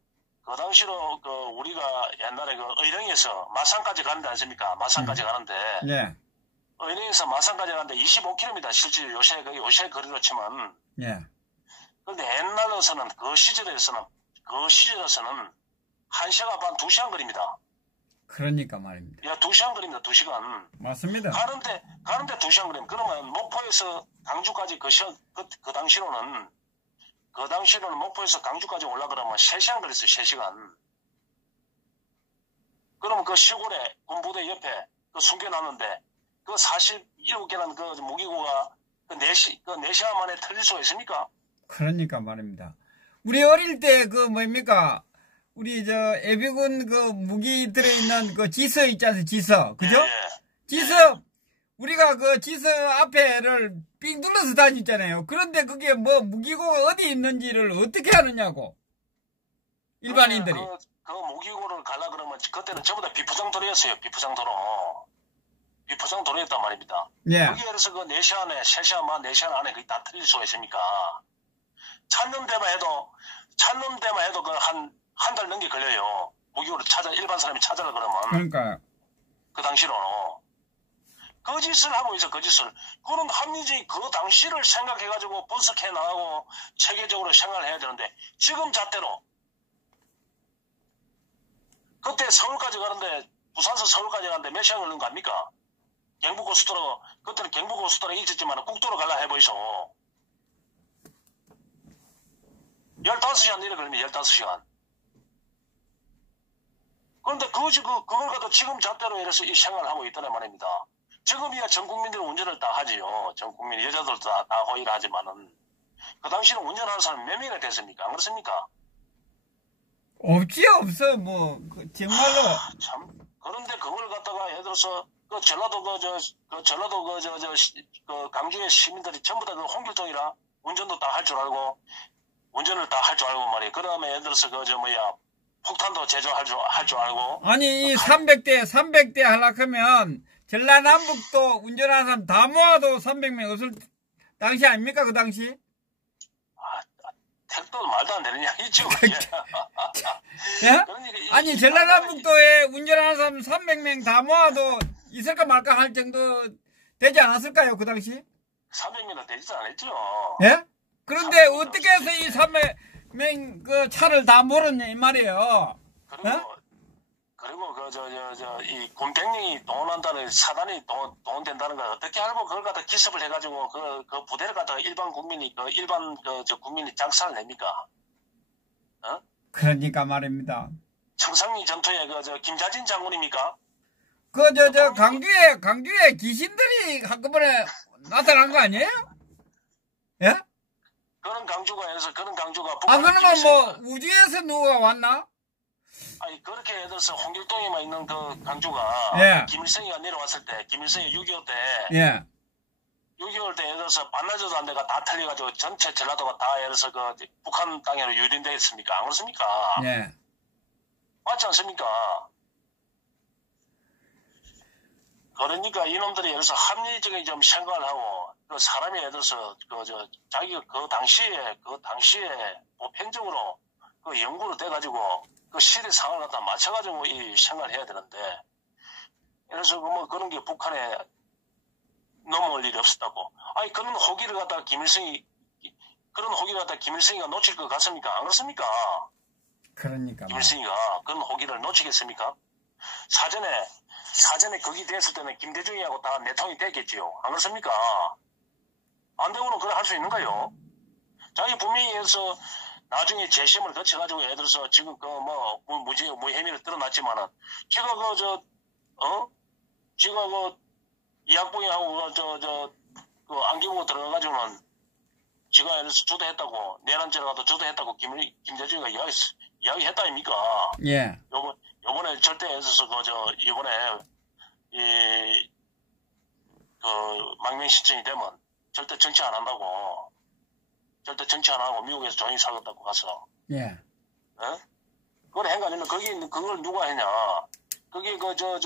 우리가 옛날에 의령에서 마산까지 가는데 않습니까? 마산까지 가는데. 네. 의령에서 마산까지 가는데 25km 실제 요새 거리로 치면. 네. 그런데 옛날에서는 그 시절에서는 1시간 반 2시간 거리입니다. 그러니까 말입니다. 야, 2시간 거리입니다. 2시간. 맞습니다. 가는데 2시간 거리면 그러면 목포에서 강주까지 그 당시로는 목포에서 강주까지 올라가려면 3시간 걸렸어요. 3시간. 그러면 그 시골에 군부대 옆에 숨겨놨는데 그 47개라는 그 모기고가 4시간 만에 틀릴 수가 있습니까? 그러니까 말입니다. 우리 어릴 때 우리 예비군 무기 들어있는 지서 있지 않습니까? 지서. 그죠? 예. 지서, 우리가 지서 앞에를 삥 둘러서 다녔잖아요. 그런데 그게 무기고가 어디 있는지를 어떻게 하느냐고. 일반인들이. 그 무기고를 가려 그러면 그때는 전부 다 비포장도로였어요. 비포장도로였단 말입니다. 예. 거기에서 4시간에, 3시간 반, 4시간 안에 그게 다 틀릴 수가 있습니까? 찾는 데만 해도 한 달 넘게 걸려요. 무기고를 일반 사람이 찾아라 그러면. 그러니까요. 그 당시로. 거짓을 하고 있어, 거짓을. 그런 합리적인 그 당시를 생각해가지고 분석해 나가고 체계적으로 생각을 해야 되는데, 지금 잣대로. 그때 서울까지 가는데, 부산에서 서울까지 가는데 몇 시간 걸린 거 아닙니까? 그때는 경부고속도로가 있었지만 국도로 갈라 해보이소. 15시간 내려 걸리면 15시간. 그런데 그걸 갖다 지금 잣대로 이래서 이 생활을 하고 있다는 말입니다. 지금이야 전 국민들이 운전을 다 하지요. 전 국민, 여자들도 다 호의를 하지만은. 그 당시는 운전하는 사람이 몇 명이나 됐습니까? 안 그렇습니까? 없어, 정말로. 참. 그런데 그걸 갖다가 예를 들어서, 강주의 시민들이 전부 다 홍길동이라 운전도 다 할 줄 알고, 말이에요. 그 다음에 예를 들어서 폭탄도 제조할 줄 알고. 아니, 300대 하려면, 전라남북도 운전하는 사람 다 모아도 300명 없을 당시 아닙니까? 그 당시? 택도 말도 안 되는 이야기죠. 예? 아니, 전라남북도에 운전하는 사람 300명 다 모아도 있을까 말까 할 정도 되지 않았을까요? 그 당시? 300명은 되지도 않았죠. 예? 그런데 어떻게 해서 이 300명 차를 다 몰았냐, 이 말이에요. 그리고 이 군병력이 동원한다는 사단이 동원된다는 걸 어떻게 알고 그걸 갖다 기습을 해가지고 그 부대를 갖다가 일반 국민이 작살을 냅니까? 그러니까 말입니다. 청상리 전투에 김자진 장군입니까? 강주에 귀신들이 한꺼번에 나타난 거 아니에요? 예? 그런 강주가 그러면 우주에서 누가 왔나? 아니, 그렇게 예를 들어서 홍길동에만 있는 그 강주가, 예. 김일성이가 내려왔을 때, 김일성이 6.25 때, 예. 6.25 때 예를 들어서 반나절도 안 돼가 다 털려가지고 전체 전라도가 다 예를 들어서 북한 땅으로 유린되어 있습니까? 안 그렇습니까? 예. 맞지 않습니까? 그러니까 이놈들이 예를 들어서 합리적인 좀 생각을 하고, 그 사람이 예를 들어서, 자기가 그 당시에 보편적으로 그 연구를 돼가지고, 그 시대 상황을 갖다 맞춰가지고 이 생각을 해야 되는데, 그래서 뭐 그런 게 북한에 넘어올 일이 없었다고. 아니, 그런 호기를 갖다가 김일성이가 놓칠 것 같습니까? 안 그렇습니까? 그러니까. 김일성이가 그런 호기를 놓치겠습니까? 사전에 거기 됐을 때는 김대중이하고 다 내통이 됐겠지요. 안 그렇습니까? 안 되고는 그걸 할 수 있는가요? 자기 분명히 해서 나중에 재심을 거쳐가지고 예를 들어서 지금 무혐의를 드러났지만은 제가 지가 이학봉이하고 안기부가 들어가가지고는 지가 예를 들어서 주도했다고 내란죄라도 주도했다고 김대중이가 이야기했다 아닙니까? 예. 요번에 절대 있어서 이번에 망명 신청이 되면 절대 정치 안 한다고 미국에서 조용히 살겠다고 가서. 예. 어? 그걸 한거 아니면 그걸 누가 했냐? 그게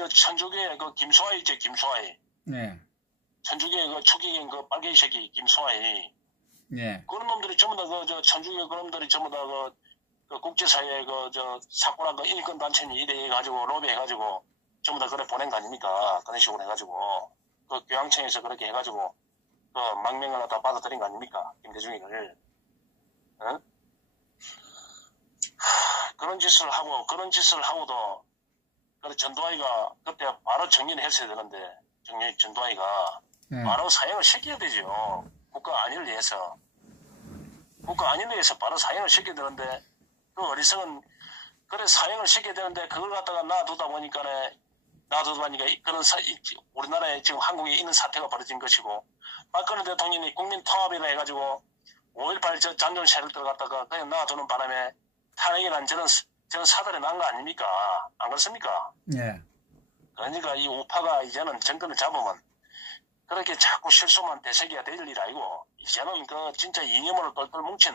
천주교의 김수아이 있지, 김수아이. 네. 천주교의 추기경 빨갱이 새끼 김수아이. 예. 그런 놈들이 전부 다 천주교 그런 놈들이 전부 다 국제사회에 사고랑 인권 단체니 이래 해가지고 로비 해가지고 전부 다 그래 보낸 거 아닙니까? 그런 식으로 해가지고 교황청에서 그렇게 해가지고 망명을 다 받아들인 거 아닙니까? 김대중이를. 어? 그런 짓을 하고도 전두환이가 그때 바로 정리를 했어야 되는데 전두환이가 바로 사형을 시켜야 되죠. 국가 안위를 위해서 바로 사형을 시켜야 되는데 그 어리석은 그래 사형을 시켜야 되는데 그걸 갖다가 놔두다 보니까 그런 우리나라에 지금 한국에 있는 사태가 벌어진 것이고 박근혜 대통령이 국민통합이라 해가지고 5.18 잔존세를 들어갔다가 그냥 놔두는 바람에 탄핵이란 저런 사달이 난 거 아닙니까? 안 그렇습니까? 예. 그러니까 이 우파가 이제는 정권을 잡으면 그렇게 자꾸 실수만 되새겨야 될 일 아니고 이제는 진짜 이념으로 똘똘 뭉친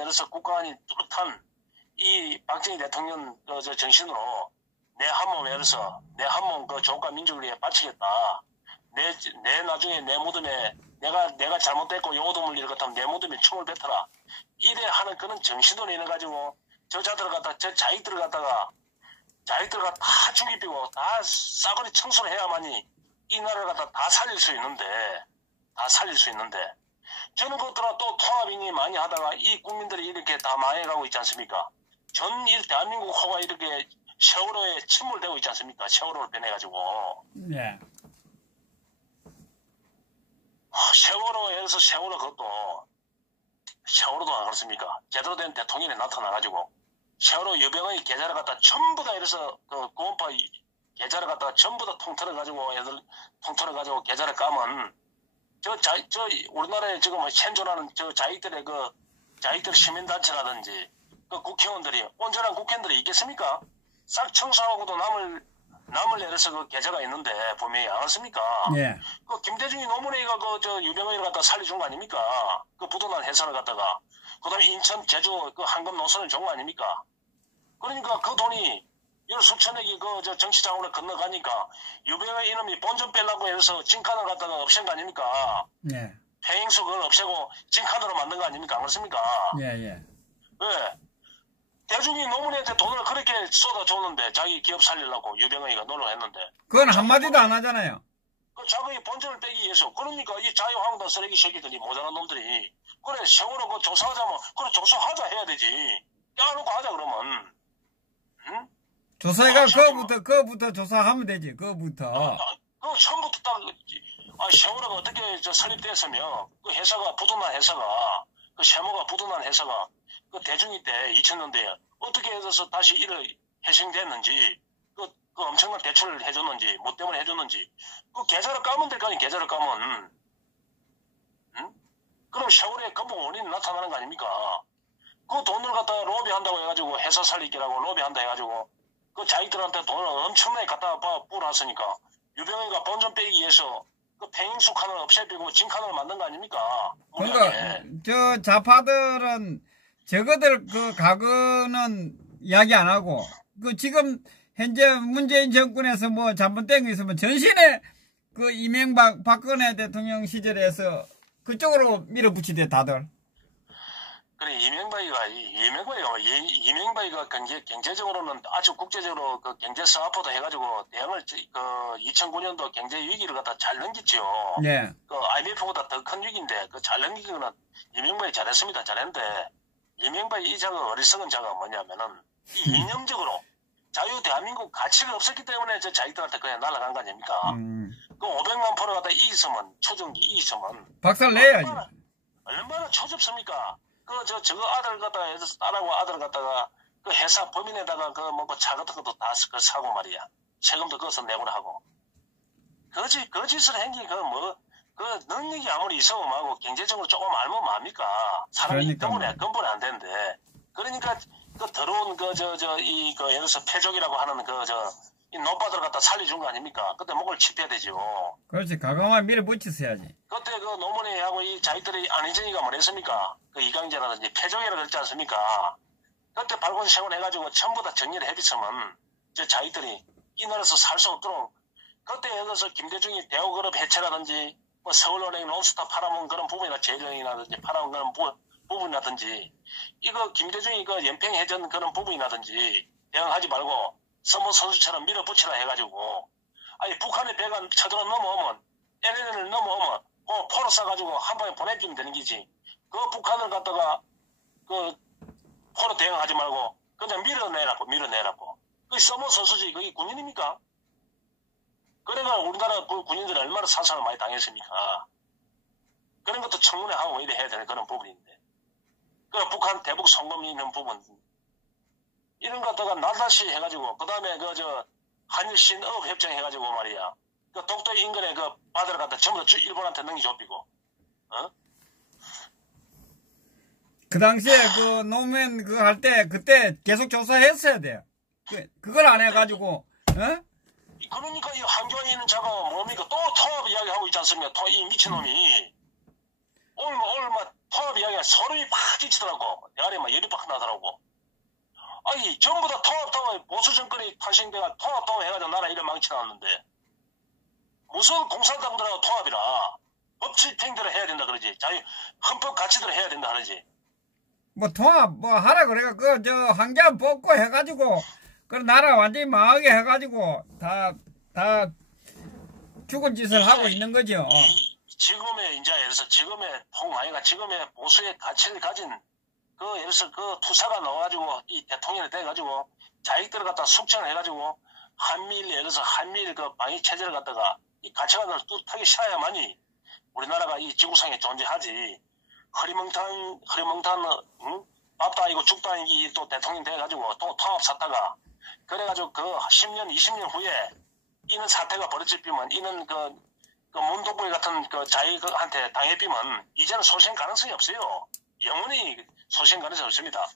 이래서 국가 안이 뚜렷한 이 박정희 대통령 정신으로 내 한몸 조국과 민족을 위해 바치겠다. 내 나중에 내 무덤에 내가 잘못됐고 요도물 일을 같으면 내 무덤에 총을 뱉어라. 이래 하는 그런 정신으로 인해 가지고 저 자익들을 갖다가 다 죽이고 다 싸그리 청소를 해야만이 이 나라를 갖다 다 살릴 수 있는데 저는 그것들아 또 통합이니 많이 하다가 이 국민들이 이렇게 다 망해가고 있지 않습니까? 전 대한민국 호가 이렇게 세월호에 침몰되고 있지 않습니까? 세월호를 변해가지고. 예. 세월호도 안 그렇습니까? 제대로 된 대통령이 나타나가지고 세월호 여병의 계좌를 갖다 전부 다 이래서 구원파 계좌를 갖다가 전부 다 통틀어가지고 계좌를 까면 우리나라에 지금 생존하는 자익들의 자익들 시민단체라든지 국회의원들이 온전한 국회의원들이 있겠습니까? 싹 청소하고도 남을 내려서 계좌가 있는데 분명히 안 그렇습니까? 예. 김대중이 노무래가 유병의를 갖다 살려준 거 아닙니까? 부도난 해산을 갖다가 그다음에 인천 제주 한금 노선을 준 거 아닙니까? 그러니까 그 돈이 수천억이 정치자금으로 건너가니까 유병의 이놈이 본전 빼려고 해서 징칸을 갖다가 없앤 거 아닙니까? 예. 폐행수 그걸 없애고 징칸으로 만든 거 아닙니까? 안 그렇습니까? 예. 왜? 대중이 노무현한테 돈을 그렇게 쏟아줬는데 자기 기업 살리려고 유병의가 노력했는데 그건 한마디도 안 하잖아요. 자기 본전을 빼기 위해서. 그러니까 이 자유한국당 쓰레기 새끼들이 모자란 놈들이 그래 세월호 조사하자면 그래 조사하자 해야 되지. 껴놓고 하자 그러면. 응? 조사가 그거부터 조사하면 되지. 그거부터. 처음부터 딱 세월호가 어떻게 설립됐으며 회사가 부도난 회사가 세모가 부도난 회사가 대중이 때 2000년대에 어떻게 해서 다시 일을 해생됐는지 그 엄청난 대출을 해줬는지 뭐 때문에 해줬는지 계좌를 까면 될 거 아니 계좌를 까면. 응? 그럼 세월의 근본 원인이 나타나는 거 아닙니까? 그 돈을 갖다가 로비한다고 해가지고 회사 살리기라고 로비한다 해가지고 자기들한테 돈을 엄청나게 갖다 뿌렸으니까 유병희가 본전 빼기 위해서 폐행수 칸을 없애고 진칸을 만든 거 아닙니까? 그러니까 좌파들은 저거들 과거는 이야기 안 하고 지금 현재 문재인 정권에서 뭐 잘못된 거 있으면 전신에 그 이명박, 박근혜 대통령 시절에서 그쪽으로 밀어붙이대, 다들. 그래, 이명박이가 경제적으로는 아주 국제적으로 그 경제 성화포도 해가지고 대응을, 2009년도 경제 위기를 갖다 잘 넘겼죠. 네. 그 IMF보다 더 큰 위기인데, 잘 넘기기는 이명박이 잘했습니다. 잘했는데, 이명박이 이 자가 어리석은 자가 뭐냐면은, 이 이념적으로, 자유 대한민국 가치가 없었기 때문에 저 자기들한테 그냥 날아간 거 아닙니까? 그 500만 프로 갖다 이기서면, 초중기 이기서면. 박살 내야지. 얼마나 초접습니까? 저거 아들 갖다가, 딸하고 아들 갖다가, 그 회사 법인에다가 그 차 같은 것도 다 사고 말이야. 세금도 거기서 내고라 하고. 그 짓을 행기, 능력이 아무리 있어도 뭐하고 경제적으로 조금 알면 뭐합니까? 사람이 근본에 안 되는데. 그러니까, 더러운 예를 들어서 패족이라고 하는 이 노빠들 갖다 살려준 거 아닙니까? 그때 목을 칩해야 되죠. 그렇지. 가감한 밀어붙였어야지. 그때 노무현하고 이 자기들이 안희정이가 뭐랬습니까? 이강재라든지 패족이라고 그랬지 않습니까? 그때 발권세원 해가지고 전부 다 정리를 해줬으면 자기들이 이 나라에서 살 수 없도록 그때 예를 들어서 김대중이 대우그룹 해체라든지 서울은행 론스타 팔아먹은 그런 부분이나 재정이라든지 팔아먹은 그런 부분이라든지 이거 김대중이 연평해전 그런 부분이라든지 대응하지 말고 서모 선수처럼 밀어붙이라 해가지고 아니 북한의 배가 쳐들어 넘어오면 LN을 넘어오면 포로 쏴가지고 한 방에 보내주면 되는 기지. 그 북한을 갖다가 포로 대응하지 말고 그냥 밀어내라고. 그게 서모 선수지 그게 군인입니까? 그래가 우리나라 그 군인들이 얼마나 사상을 많이 당했습니까? 그런 것도 청문회하고 이래 해야 되는 그런 부분인데. 북한 대북 송금이 있는 부분. 이런 거 갖다가 나다시 해가지고, 그 다음에 한일 신업 협정 해가지고 말이야. 독도 인근에 바다를 갖다 전부 다 일본한테 넘기줘비고, 그 당시에 노무현 할 때, 그때 계속 조사했어야 돼요. 그걸 안 해가지고, 그러니까 이 한교안에 있는 자가 뭡니까? 또 통합 이야기하고 있지 않습니까? 이 미친놈이. 오늘 통합 이야기가 서로이 막 지치더라고. 대가리 막 열이 팍 나더라고. 아니, 전부 다 통합, 보수 정권이 탄생돼가 통합 해가지고 나라 이래 망쳐놨는데. 무슨 공산당들하고 통합이라. 법 집행대로 해야 된다 그러지. 헌법 가치대로 해야 된다 그러지. 통합, 하라 그래가, 황제안 뽑고 해가지고, 나라 완전히 망하게 해가지고, 다 죽은 짓을 하고 있는 거죠. 지금의 통화가 지금의 보수의 가치를 가진 예를 들어서 투사가 나와가지고 이 대통령이 돼가지고 자기들을 갖다 숙청을 해가지고 예를 들어서 한미일 방위 체제를 갖다가 이 가치관을 뚜렷하게 씌워야만이 우리나라가 이 지구상에 존재하지. 허리멍탕 밥도 아니고 죽도 아니기 또 대통령 돼가지고 또 통합 샀다가 그래가지고 10년 20년 후에 이는 사태가 벌어지면 이는 문동부의 같은 자기한테 당해비면 이제는 소생 가능성이 없어요. 영원히 소생 가능성이 없습니다.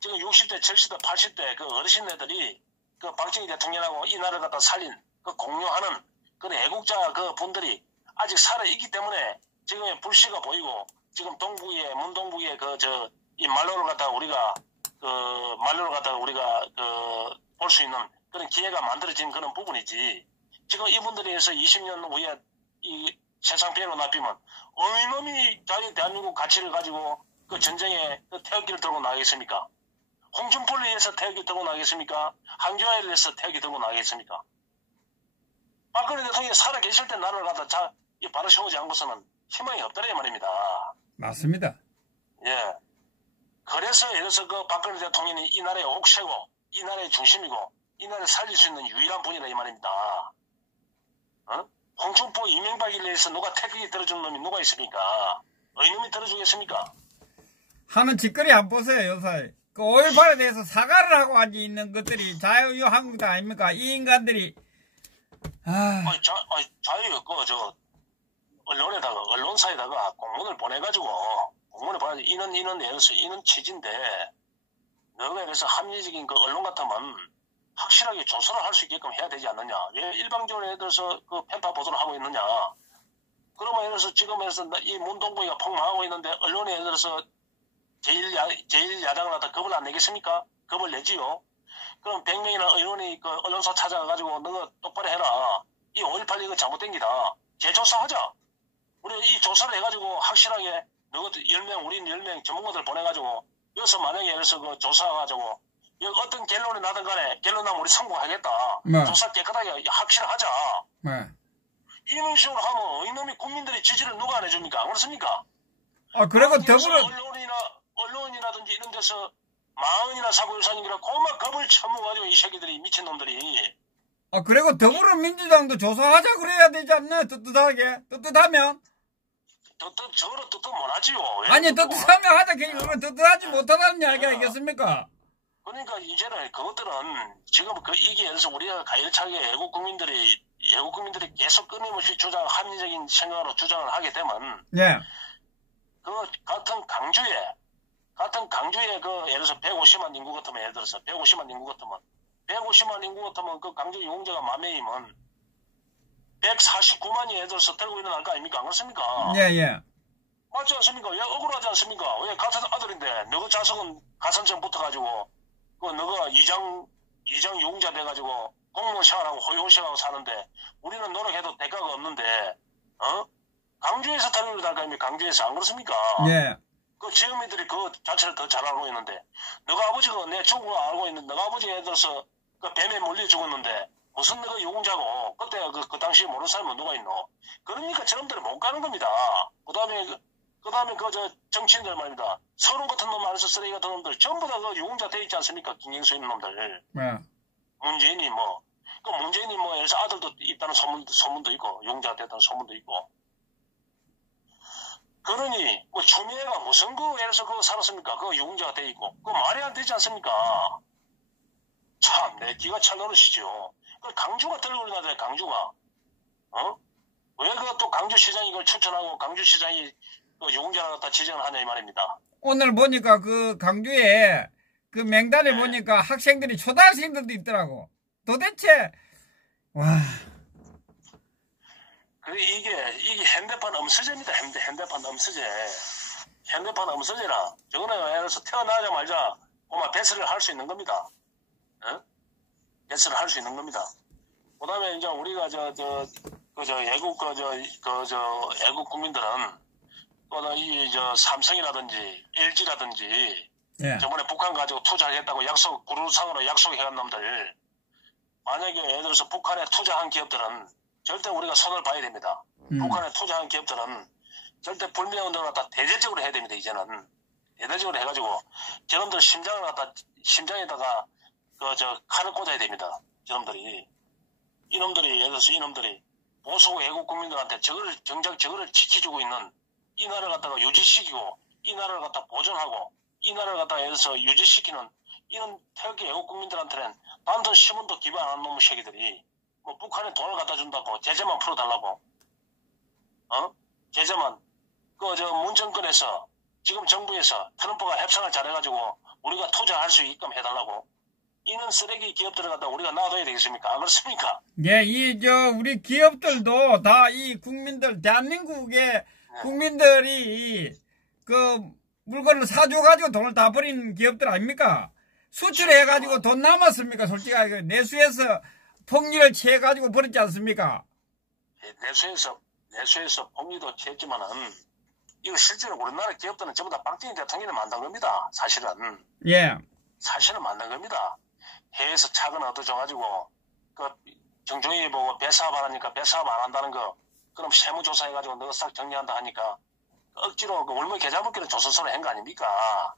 지금 60대, 70대, 80대 어르신네들이 박정희 대통령하고 이 나라를 갖다 살린 공유하는 그런 애국자 분들이 아직 살아있기 때문에 지금의 불씨가 보이고 지금 문동부의 이 말로를 갖다가 우리가 볼 수 있는 그런 기회가 만들어진 그런 부분이지. 지금 이분들이 해서 20년 후에 이 세상 배로 납히면 어이놈이 자기 대한민국 가치를 가지고 전쟁에 태극기를 들고 나가겠습니까? 홍준표를 위해서 태극기 들고 나가겠습니까? 한교안을 위해서 태극기 들고 나가겠습니까? 박근혜 대통령이 살아계실 때 나라를 갖다 바로 세우지 않고서는 희망이 없다는 말입니다. 맞습니다. 예. 그래서 예를 들어서 박근혜 대통령이 이 나라의 옥새고 이 나라의 중심이고 이 나라를 살릴 수 있는 유일한 분이다 이 말입니다. 홍준표 이명박에 대해서 누가 태극기 들어준 놈이 누가 있습니까? 어이놈이 들어주겠습니까? 하는 짓거리 안 보세요, 요새. 5.18에 대해서 사과를 하고 앉아있는 것들이 자유한국당 아닙니까? 이 인간들이. 언론사에다가 공문을 보내가지고, 예를 들어서 이는 취지인데, 너가 그래서 합리적인 언론 같으면 확실하게 조사를 할 수 있게끔 해야 되지 않느냐. 왜 일방적으로 예를 들어서 편파 보도를 하고 있느냐. 그러면 예를 들어서 지금 이 문동부가 폭망하고 있는데, 언론에 예를 들어서 제1야당을 갖다 겁을 안 내겠습니까? 겁을 내지요. 그럼 100명이나 의원이 그 언론사 찾아가가지고 너가 똑바로 해라. 이 5.18 이거 잘못된 기다. 재조사하자. 우리 이 조사를 해가지고 확실하게 너가 10명, 우린 10명 전문가들 보내가지고 여기서 만약에 예를 들어서 그 조사해가지고 여기 어떤 결론이 나든 간에 결론 나면 우리 성공하겠다. 네. 조사 깨끗하게 확실하자. 네. 이런 식으로 하면 이놈이 국민들의 지지를 누가 안 해줍니까? 안 그렇습니까? 아, 그리고 더불어 언론이라든지 이런 데서 마흔이나 사고 유산이라 고막 겁을 쳐먹어가지고 이 새끼들이 미친놈들이. 아, 그리고 더불어민주당도 조사하자 그래야 되지 않나? 떳떳하게. 떳떳하면? 저거는 떳떳 못하지요. 아니, 떳떳하면 하자. 그건 떳떳하지 못하다는 이야기 아니겠습니까? 그러니까 이제는 그것들은 지금 이게 예를 들어서 우리가 가열차게 외국 국민들이 계속 끊임없이 합리적인 생각으로 주장을 하게 되면. 예. 그 같은 강주에 그 예를 들어서 150만 인구 같으면 예를 들어서 150만 인구 같으면 그 강주 유공자가 만 명이면 149만이 예를 들어서 들고 일어날 거 아닙니까? 안 그렇습니까? 예. 맞지 않습니까? 왜 억울하지 않습니까? 왜 같은 아들인데 너가 자석은 가산점 붙어가지고 그 너가 이장 유공자 돼가지고 공무원 생활하고 호용 생활하고 사는데 우리는 노력해도 대가가 없는데 강주에서 들고 일어날 거 아닙니까? 강주에서 안 그렇습니까? 예. 그 지역민들이 그 자체를 더 잘 알고 있는데, 너가 아버지가 내 친구가 알고 있는데, 너가 아버지가 예를 들어서 그 뱀에 물려 죽었는데, 무슨 너가 유공자고, 그때 그 당시에 모르는 사람은 누가 있노? 그러니까 저놈들이 못 가는 겁니다. 그 다음에 정치인들 말입니다. 서른 같은 놈 안에서 쓰레기 같은 놈들, 전부 다 그 유공자 돼 있지 않습니까? 김경수 있는 놈들. 예. 문재인이 예를 들어서 아들도 있다는 소문도 있고, 유공자 됐다는 소문도 있고. 그러니 추미애가 무슨 예를 들어서 살았습니까? 유공자가 돼 있고 그 말이 안 되지 않습니까? 참 내 기가 찰 노릇이죠. 강주가 들고 일어나잖아요. 강주가 왜 또 강주시장이 이걸 추천하고 강주시장이 유공자를 갖다 지정을 하냐 이 말입니다. 오늘 보니까 그 강주에 그 명단에 보니까 학생들이 초등학생들도 있더라고. 도대체 와. 이게 핸드폰 엄수제입니다. 핸드폰 엄수제. 핸드폰 엄수제라. 저거는 예를 들어서 태어나자마자 아마 배설을 할 수 있는 겁니다. 배설을 할 수 있는 겁니다. 그 다음에 이제 우리가 애국 국민들은 삼성이라든지 LG라든지 저번에 북한 가지고 투자하겠다고 구루상으로 약속해간 놈들 만약에 예를 들어서 북한에 투자한 기업들은 절대 우리가 손을 봐야 됩니다. 북한에 투자한 기업들은 절대 불매운동을 갖다 대대적으로 해야 됩니다. 이제는 대대적으로 해가지고 저놈들 심장에다가 칼을 꽂아야 됩니다. 이놈들이 예를 들어서 보수 외국 국민들한테 정작 저거를 지켜주고 있는 이 나라를 갖다가 유지시키고 이 나라를 갖다 보존하고 이 나라를 갖다가 예를 들어서 유지시키는 이런 태극기 외국 국민들한테는 단순 신문도 기반 안 하는 놈의 새끼들이 북한에 돈을 갖다 준다고 제재만 풀어달라고 제재만 문 정권에서 지금 정부에서 트럼프가 협상을 잘해가지고 우리가 투자할 수 있게끔 해달라고 이런 쓰레기 기업들을 갖다 우리가 놔둬야 되겠습니까? 안 그렇습니까? 예, 우리 기업들도 다 이 국민들 대한민국의 국민들이 그 물건을 사줘가지고 돈을 다 버린 기업들 아닙니까? 수출해가지고 돈 남았습니까? 솔직하게 내수해서 폭리를 취해가지고 버렸지 않습니까? 내수해서 폭리도 취했지만은, 이거 실제로 우리나라 기업들은 전부 다 박정희 대통령이 만든 겁니다. 사실은. 예. 사실은 만든 겁니다. 해외에서 차근 얻어줘가지고, 정종이 보고 배사업 안 하니까 배사업 안 한다는 거, 그럼 세무조사해가지고 너가 싹 정리한다 하니까, 억지로 월물 계좌 묶기는 조선소로 한 거 아닙니까?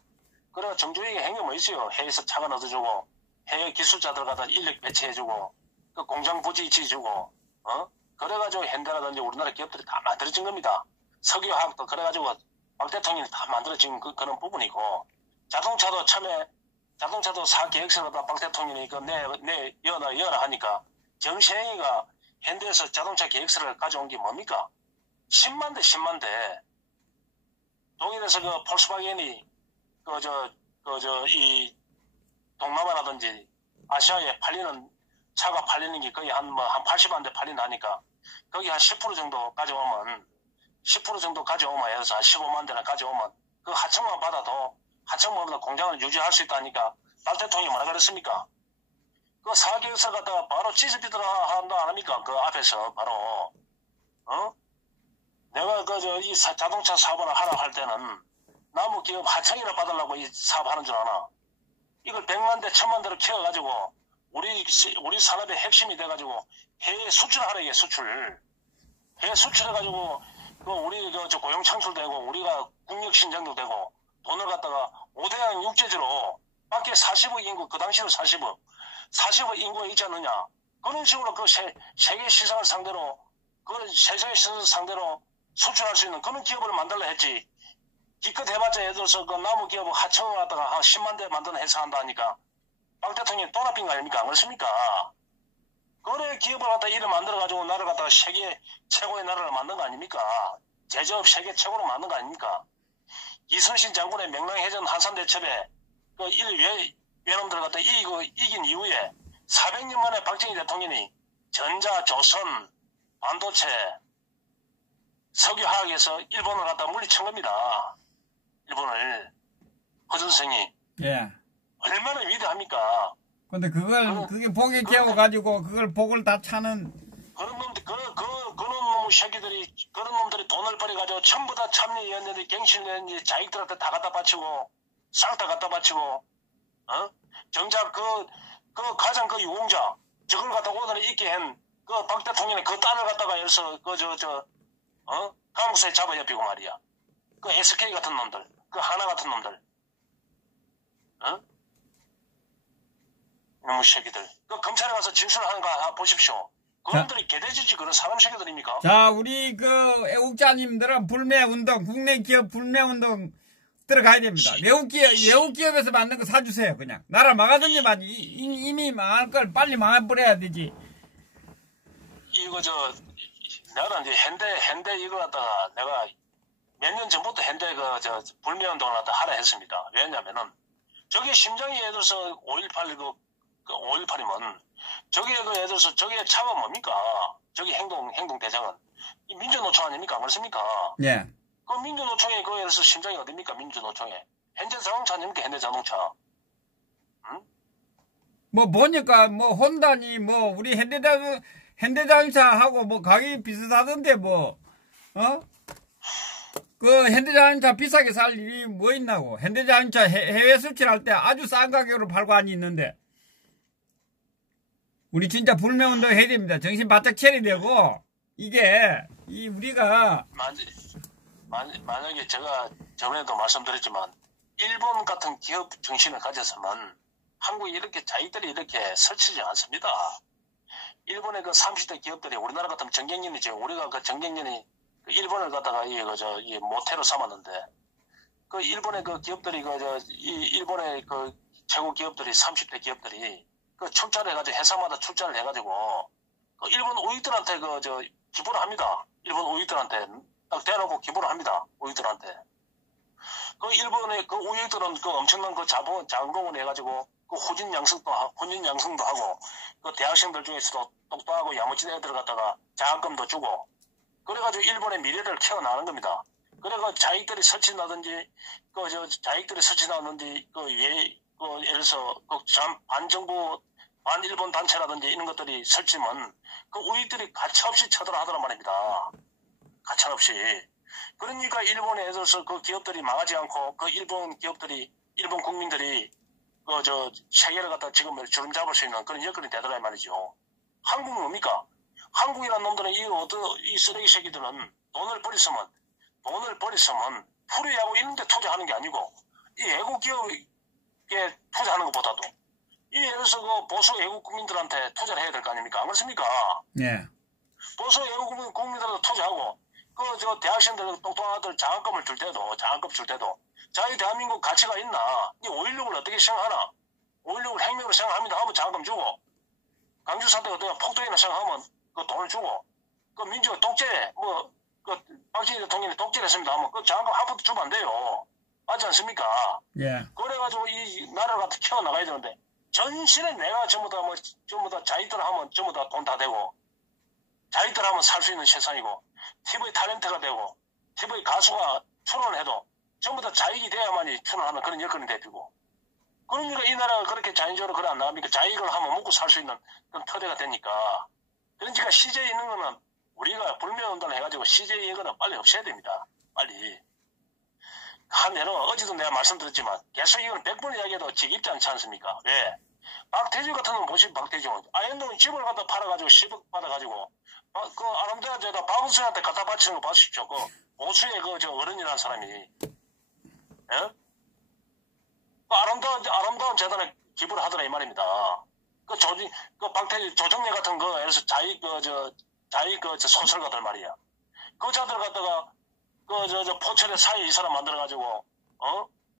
그래가 정종이가 한 게 뭐 있어요? 해외에서 차근 얻어주고, 해외 기술자들 갖다 인력 배치해주고, 공장 부지 지주고, 그래가지고 현대라든지 우리나라 기업들이 다 만들어진 겁니다. 석유화학도 그래가지고 박 대통령이 다 만들어진 그런 부분이고, 자동차도 사 계획서로 다 박 대통령이 여라 하니까, 정세영이가 현대에서 자동차 계획서를 가져온 게 뭡니까? 10만 대. 독일에서 폴스바겐이, 이 동남아라든지 아시아에 차가 팔리는 게 거의 한 80만 대 팔린다니까, 거기 한 10% 정도 가져오면, 예를 들어서 한 15만 대나 가져오면, 그 하청만 받아도, 하청만 받아 공장을 유지할 수 있다니까, 박 대통령이 뭐라 그랬습니까? 그 사기업사 갖다가 바로 찌스피더라 한다 안 합니까? 그 앞에서 바로 내가 이 자동차 사업을 하라 할 때는 나무 기업 하청이나 받으려고 이 사업하는 줄 아나? 이걸 100만 대, 1000만 대로 키워가지고 우리 산업의 핵심이 돼가지고 해외 수출하라 이게 수출. 해외 수출해가지고 우리 고용 창출되고 우리가 국력 신장도 되고 돈을 갖다가 5대양 육제지로 밖에 40억 인구 그 당시로 40억 인구가 있지 않느냐. 그런 식으로 그 세계 시장을 상대로 그 세계 시장을 상대로 수출할 수 있는 그런 기업을 만들려 했지. 기껏 해봤자 예를 들어서 그 나무 기업 하청을 갖다가 한 10만 대 만드는 회사 한다 하니까 박 대통령이 돈 아낀 거 아닙니까? 안 그렇습니까? 그래 기업을 갖다 일을 만들어가지고 나를 갖다가 세계 최고의 나라를 만든 거 아닙니까? 제조업 세계 최고로 만든 거 아닙니까? 이순신 장군의 명랑해전 한산대첩에 그 외놈들을 갖다 이긴 이후에 400년 만에 박정희 대통령이 전자, 조선, 반도체, 석유화학에서 일본을 갖다 물리친 겁니다. 일본을. 허준생이. 예. 얼마나 위대합니까? 근데 그게 복에 깨워가지고 그걸 복을 다 차는. 그런 놈들이 돈을 벌여가지고 전부 다 참여했는데 갱신했는데 자기들한테 다 갖다 바치고, 싹 다 갖다 바치고, 정작 가장 유공자, 저걸 갖다 오늘 있게 한, 박 대통령의 그 딸을 갖다가 여기서, 감옥사에 잡아잡히고 말이야. 그 SK 같은 놈들, 그 하나 같은 놈들, 이놈의 새끼들. 그 검찰에 가서 진술하는 거 보십시오. 그놈들이 개돼지지 그런 사람 새끼들입니까? 자, 우리 애국자님들은 불매운동, 국내 기업 불매운동 들어가야 됩니다. 외국 기업에서 만든 거 사주세요, 그냥. 나라 망하든지만 이미 망할 걸 빨리 망해버려야 되지. 이거 내가 이제 현대 이거 갖다가 내가 몇 년 전부터 현대 불매운동을 갖다 하라 했습니다. 왜냐면은 저게 심장이 예를 들어서 5.18 5.18이면 저게 예를 들어서 저게 차가 뭡니까? 저기 행동 대장은 이 민주노총 아닙니까? 그렇습니까? 예. 그 민주노총의 예를 들어서 심장이 어딥니까? 민주노총에 현대자동차 아닙니까? 현대자동차. 응? 보니까 혼다니 우리 현대자동차하고 가격이 비슷하던데 그 현대자동차 비싸게 살 일이 뭐 있나고. 현대자동차 해외 수출할 때 아주 싼 가격으로 팔고 아니 있는데. 우리 진짜 불매운동 해야 됩니다. 정신 바짝 차려야 되고, 우리가. 만약에 제가 전에도 말씀드렸지만, 일본 같은 기업 정신을 가졌으면, 한국이 자기들이 이렇게 설치지 않습니다. 일본의 30대 기업들이 우리나라 같으면 정경련이죠. 우리가 정경련이 일본을 갖다가 이 모태로 삼았는데, 일본의 기업들이 일본의 최고 기업들이 30대 기업들이 출자를 해가지고 회사마다 출자를 해가지고 일본 우익들한테 기부를 합니다. 일본 우익들한테 딱 대놓고 기부를 합니다. 우익들한테. 일본의 우익들은 엄청난 자금을 해가지고 혼인 양성도 하고 대학생들 중에서도 똑똑하고 야무진 애들 갖다가 장학금도 주고 그래가지고 일본의 미래를 키워나가는 겁니다. 그래가 자기들이 설치나든지 예를 들어서 반정부 반일본 단체라든지 이런 것들이 설치면 우익들이 가차없이 쳐들어하더란 말입니다. 가차없이. 그러니까 일본에 예를 들어서 기업들이 망하지 않고 일본 국민들이 세계를 갖다 지금 주름 잡을 수 있는 그런 여건이 되더란 말이죠. 한국은 뭡니까? 한국이라는 놈들은 이 쓰레기 새끼들은 돈을 버렸으면 프로야구 이런 데 투자하는 게 아니고 이 애국 기업에 투자하는 것보다도 예를 들어서 보수 애국 국민들한테 투자를 해야 될 거 아닙니까? 안 그렇습니까? 예. 보수 애국 국민들한테 투자하고 대학생들 똑똑한 아들 장학금 줄 때도 자기 대한민국 가치가 있나? 이 5.16을 어떻게 생각하나? 5.16을 핵명으로 생각합니다 하면 장학금 주고 강주 사태가 내가 폭동이나 생각하면 돈을 주고 민주가 독재 박정희 대통령이 독재를 했습니다 하면 장학금 한 푼도 주면 안 돼요. 맞지 않습니까? 예. 그래가지고 이 나라를 갖다 키워나가야 되는데 전신에 내가 전부 다 자기들 하면 전부 다 돈 다 되고 자기들 하면 살 수 있는 세상이고 TV 탤런트가 되고 TV 가수가 출연을 해도 전부 다 자익이 돼야만이 출연하는 그런 여건이 되고 그러니까 이 나라가 그렇게 자연적으로 그래 안 나갑니까? 자익을 하면 먹고 살 수 있는 그런 토대가 되니까. 그러니까 CJ 있는 거는 우리가 불매운동을 해가지고 CJ 이거는 빨리 없애야 됩니다. 빨리. 하면은 어제도 내가 말씀드렸지만 계속 이건 100번 이야기해도 지겹지 않지 않습니까? 왜? 박태주 같은 건 보시면 박태주. 아현동은 집을 갖다 팔아가지고 10억 받아가지고 그 아름다운 데다 박은수한테 갖다 바치는 거 봐주십시오. 그 보수의 저 어른이라는 사람이. 예? 아름다운 재단에 기부를 하더라 이 말입니다. 그 박태주 조정래 같은 거에서 자익 소설가들 말이야. 그 자들 갖다가 포천에 사회 이 사람 만들어가지고